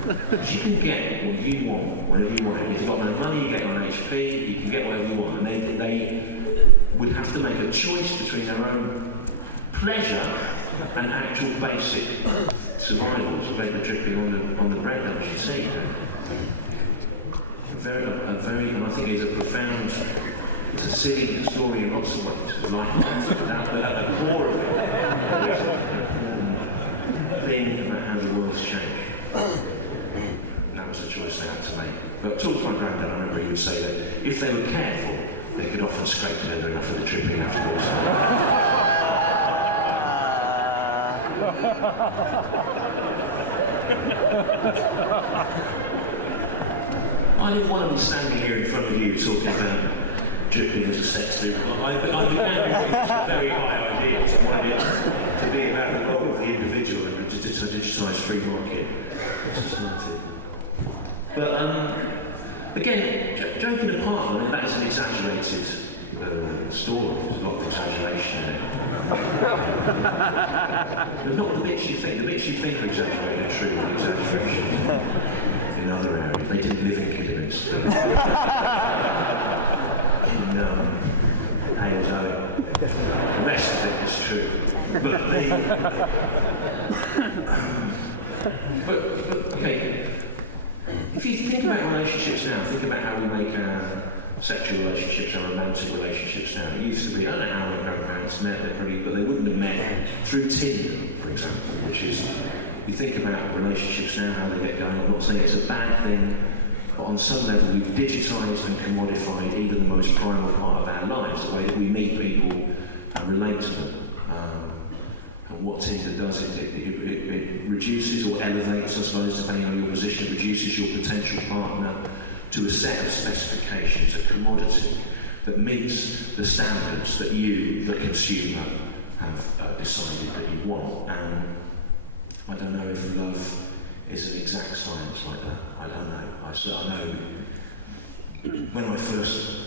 You can get what you want, whatever you want. If you've got no money, you get on HP, you can get whatever you want. And they would have to make a choice between their own pleasure and actual basic survival. So they were dripping on the bread that you see. And I think it's a profound, it's a silly story in lots of ways. It's like at the core of it, there's a thing about how the world's changed. That was a choice they had to make. But talking to my granddad, I remember he would say that if they were careful, they could often scrape together enough of the dripping afterwards. I didn't want to be standing here in front of you talking about dripping as a sex lubricant. I began with very high ideas. I wanted it to be about the role of the individual in a digitised free market society. But Again, joking apart, I mean, that is an exaggerated story. There's a lot of exaggeration in it. But not the bits you think. The bits you think are exaggerated are true, and exaggeration in other areas. They didn't live in Kidderminster. In Hales Owen. The rest of it is true. But okay. If you think about relationships now, think about how we make our sexual relationships, our romantic relationships now. It used to be, I don't know how our grandparents met, but they wouldn't have met through Tinder, for example, which is, you think about relationships now, how they get going. I'm not saying it's a bad thing, but on some level we've digitised and commodified even the most primal part of our lives, the way that we meet people and relate to them. And what Tinder does is it reduces or elevates, I suppose, depending on your position, it reduces your potential partner to a set of specifications, a commodity that meets the standards that you, the consumer, have decided that you want. And I don't know if love is an exact science like that. I don't know. I know when I first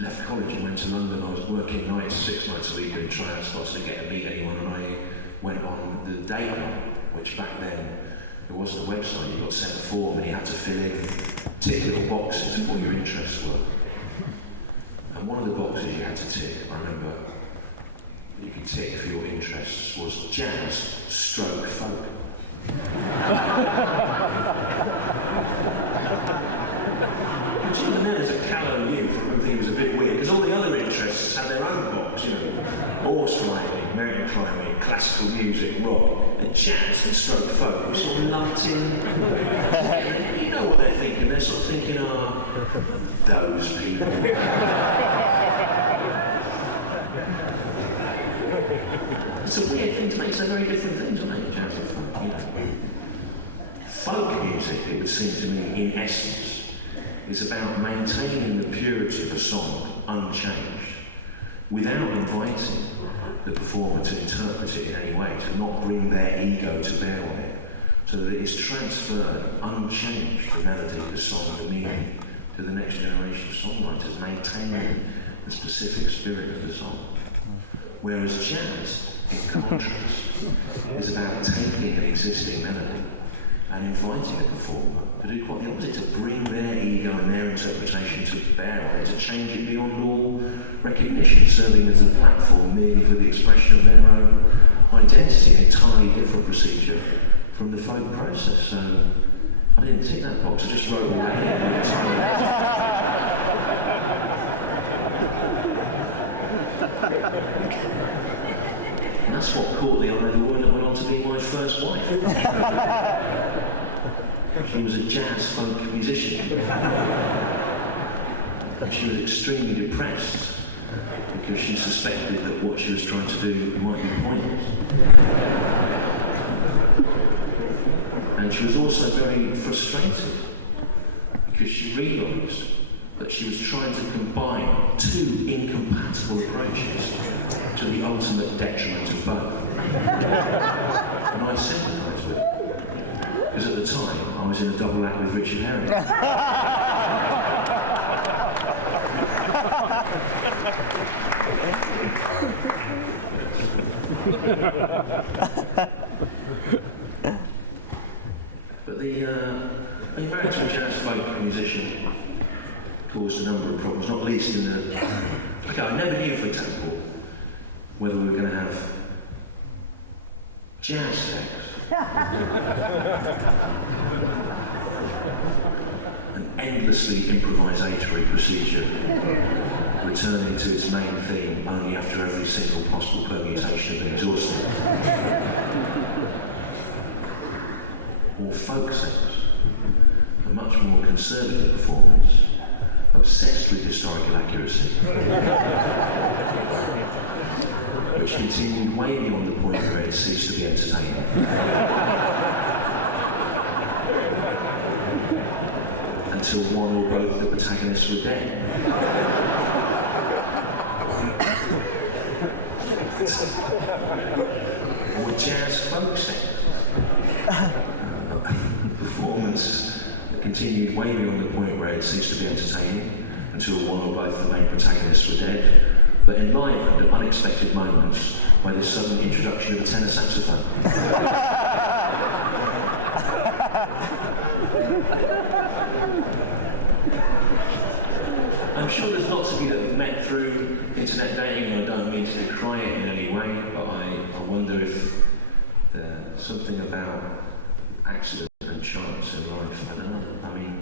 left college and went to London, I was working nights, 6 nights a week doing tryouts, to get to meet anyone, and I went on the date line, which back then there wasn't a website. You got sent a form and you had to fill in, tick little boxes of what your interests were. And one of the boxes you had to tick, I remember, you could tick for your interests, was jazz stroke folk. Even then, as a callow youth, I think it was a bit weird, because all the other interests had their own box, horse riding, mountain climbing, classical music, rock, and jazz and stroke folk were sort of lumped in. You know what they're thinking? They're sort of thinking, those people. It's a weird thing to make, so very different things, aren't they? Jazz and folk, Folk music, it would seem to me, in essence, is about maintaining the purity of a song unchanged, without inviting the performer to interpret it in any way, to not bring their ego to bear on it, so that it is transferred unchanged, the melody, the song, the meaning, to the next generation of songwriters, maintaining the specific spirit of the song. Whereas jazz, in contrast, is about taking an existing melody and inviting a performer to do quite the opposite, to bring their ego and their interpretation to bear on it, to change it beyond all recognition, serving as a platform merely for the expression of their own identity, an entirely different procedure from the folk process. So I didn't tick that box, I just wrote away. And that's what caught the eye of the woman that went on to be my first wife. She was a jazz folk musician. She was extremely depressed because she suspected that what she was trying to do might be pointless. And she was also very frustrated because she realised that she was trying to combine two incompatible approaches to the ultimate detriment of both. And I sympathised with it, because at the time I was in a double act with Richard Herring. But the marriage to a jazz folk musician caused a number of problems, not least in the... Okay, I never knew, for example, whether we were going to have jazz sex. An endlessly improvisatory procedure, returning to its main theme only after every single possible permutation had been exhausted. Or folk sex, a much more conservative performance, obsessed with historical accuracy, which continued way beyond the point where it ceased to be entertaining. Until one or both the protagonists were dead. Or jazz folk sex. Performance that continued continued way beyond the point where it ceased to be entertaining, until one or both of the main protagonists were dead, but enlivened at unexpected moments by the sudden introduction of a tenor saxophone. I'm sure there's lots of you that we've met through internet dating, and I don't mean to decry it in any way, but I wonder if there's something about accident and chance in life. I don't know. I mean,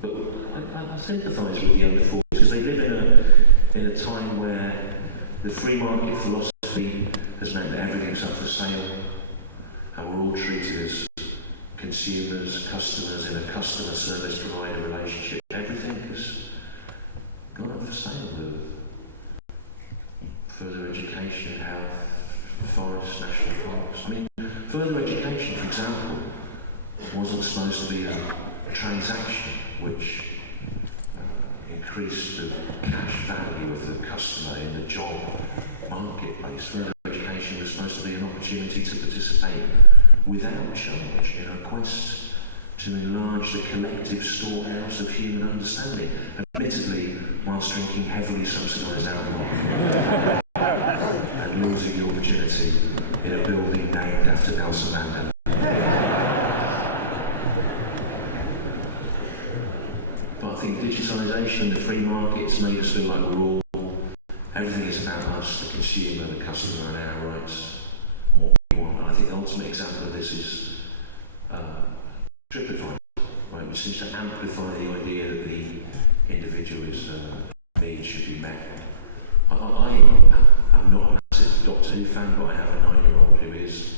but I sympathise with the under 40s because they live in a time where the free market philosophy has meant that everything's up for sale, and we're all treated as consumers, customers in a customer service provider relationship. Everything has gone up for sale. Further education, health, forests, national parks. I mean, further education, for example, wasn't supposed to be a transaction which increased the cash value of the customer in the job marketplace. Further education was supposed to be an opportunity to participate without charge in a quest to enlarge the collective storehouse of human understanding, admittedly whilst drinking heavily subsidised alcohol and losing your virginity in a building named after Nelson Mandela. But I think digitisation and the free market's made us feel like we're all, everything is about us, the consumer, the customer, and our rights, what we want. And I think the ultimate example of this is TripAdvisor, right, which seems to amplify the idea that the individual's needs should be met. I am not a massive Doctor Who fan, but I have a 9-year-old who is,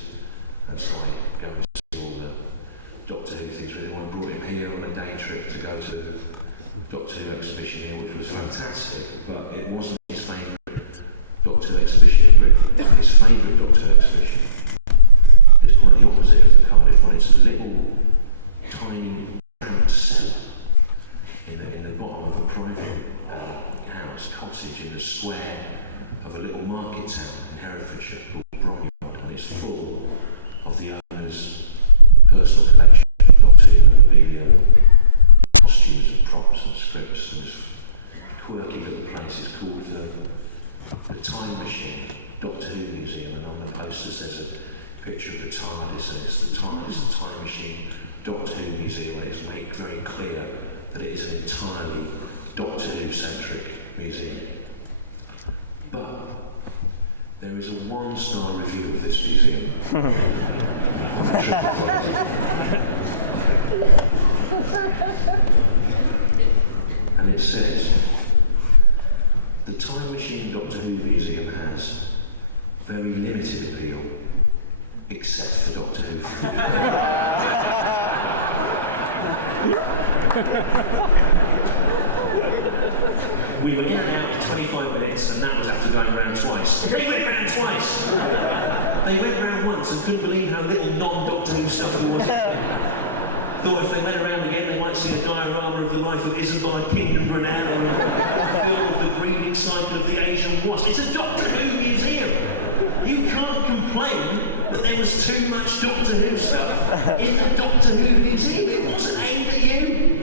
and so I go and see all the Doctor Who things. Really, I brought him here on a day trip to go to the Doctor Who exhibition here, which was fantastic, but it wasn't his favourite Doctor Who exhibition in Britain. His favourite Doctor Who exhibition is quite the opposite of the Cardiff one. It's a little tiny cramped cellar in the bottom of a private house, cottage in the square of a little market town in Herefordshire called Bromyard, and it's full of the owner's personal collection of Doctor Who memorabilia, costumes and props and scripts, and this quirky little place is called the Time Machine Doctor Who Museum, and on the posters there's a picture of the TARDIS, and it's the TARDIS, the Time Machine Doctor Who Museum, and it's made very clear that it is an entirely Doctor Who-centric museum. But there is a 1-star review of this museum on TripAdvisor. And it says, the Time Machine Doctor Who Museum has very limited appeal, except for Doctor Who. We were in and out for 25 minutes, and that was after going round twice. They went round twice! They went round once and couldn't believe how little non-Doctor Who stuff there was. Thought if they went around again, they might see a diorama of the life of Isambard Kingdom Brunel, or a film of the breeding cycle of the Asian wasp. It's a Doctor Who museum! You can't complain that there was too much Doctor Who stuff in the Doctor Who museum. It wasn't aimed at you.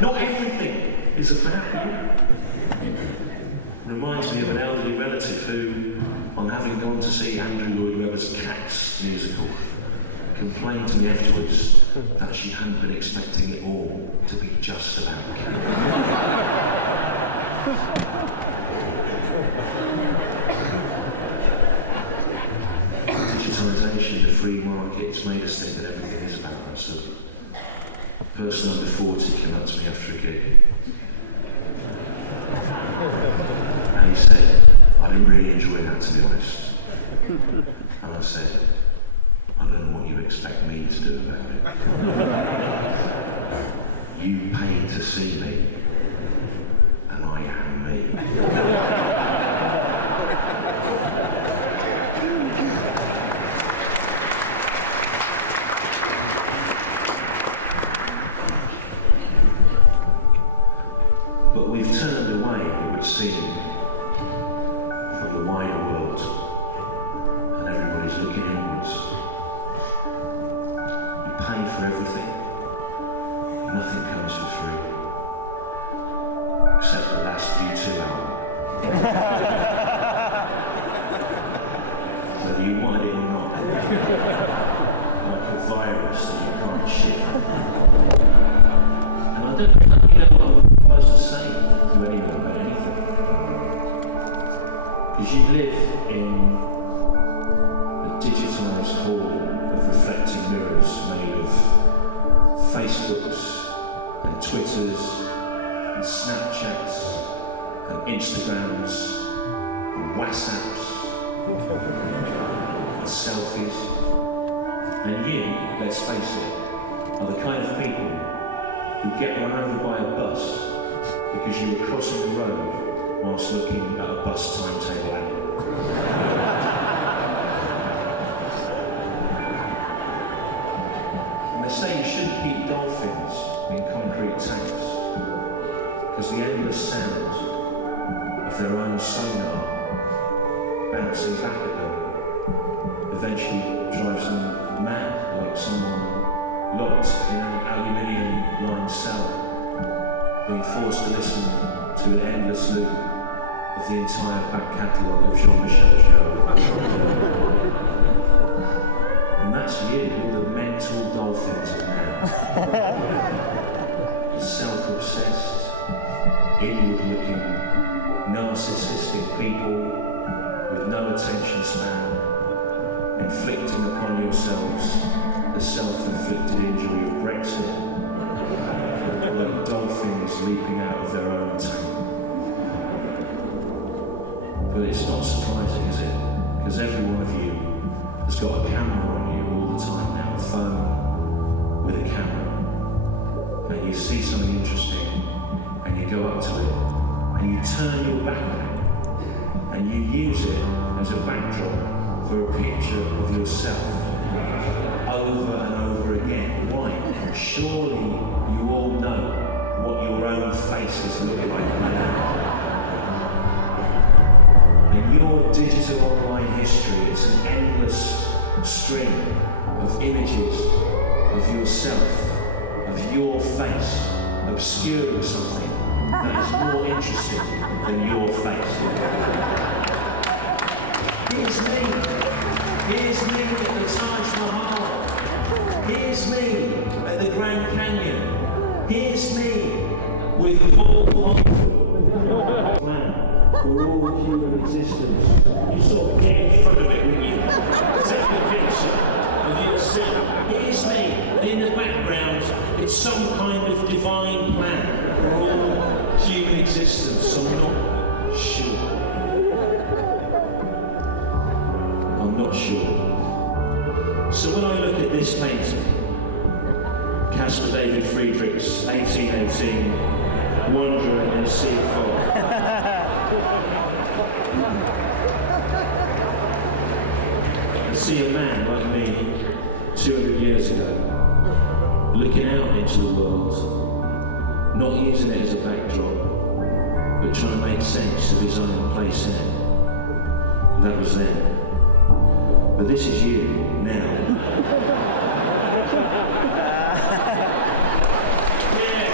Not everything is about you. Reminds me of an elderly relative who, on having gone to see Andrew Lloyd Webber's Cats musical, complained to me afterwards that she hadn't been expecting it all to be just about cats. Digitisation, the free market, it's made us think that everything is about us. So, a person under 40 came up to me after a gig and he said, I didn't really enjoy that, to be honest. And I said, I don't know what you expect me to do about it. You paid to see me, and I am me. But we've turned away, it would seem, from the wider world, and everybody's looking inwards. You pay for everything, nothing Whether you want it or not. Like a virus that you can't shift. And I don't really know what I'm supposed to say to anyone about anything. Because you live in a digitalised hall of reflecting mirrors made of Facebooks and Twitters and Snapchats and Instagrams and WhatsApps and selfies. And you, let's face it, are the kind of people who get run over by a bus because you were crossing the road whilst looking at a bus timetable app. And they say you shouldn't keep dolphins in concrete tanks because the endless sound of their own sonar bouncing back at them eventually drives them mad, like someone locked in an aluminium-lined cell, being forced to listen to an endless loop of the entire back catalogue of Jean-Michel Jarre. And that's you, you're the mental dolphins of man. Self-obsessed, inward-looking, narcissistic people with no attention span, inflicting upon yourselves the self-inflicted injury of Brexit, like dolphins leaping out of their own tank. But it's not surprising, is it? Because every one of you has got a camera on you all the time now, a phone with a camera. And you see something interesting, and you go up to it, and you turn your back on it, and you use it as a backdrop for a picture of yourself over and over again. Why? Surely you all know what your own faces look like now. In your digital online history, it's an endless string of images of yourself, of your face, obscuring something that is more interesting than your face. Here's me. Here's me at the Taj Mahal. Here's me at the Grand Canyon. Here's me with the full plan for all human existence. You sort of get in front of it, wouldn't you? Take a picture of yourself. Here's me in the background. It's some kind of divine plan for all human existence. I'm not sure. I'm not sure. So when I look at this painting, Caspar David Friedrich's 1818 Wanderer in a Sea of Fog, I see a man like me 200 years ago looking out into the world, not using it as a backdrop, but trying to make sense of his own place in it. And that was then. But this is you, now. Yeah.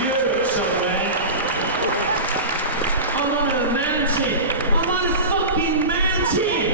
Europe somewhere. I'm on a mountain. I'm on a fucking mountain!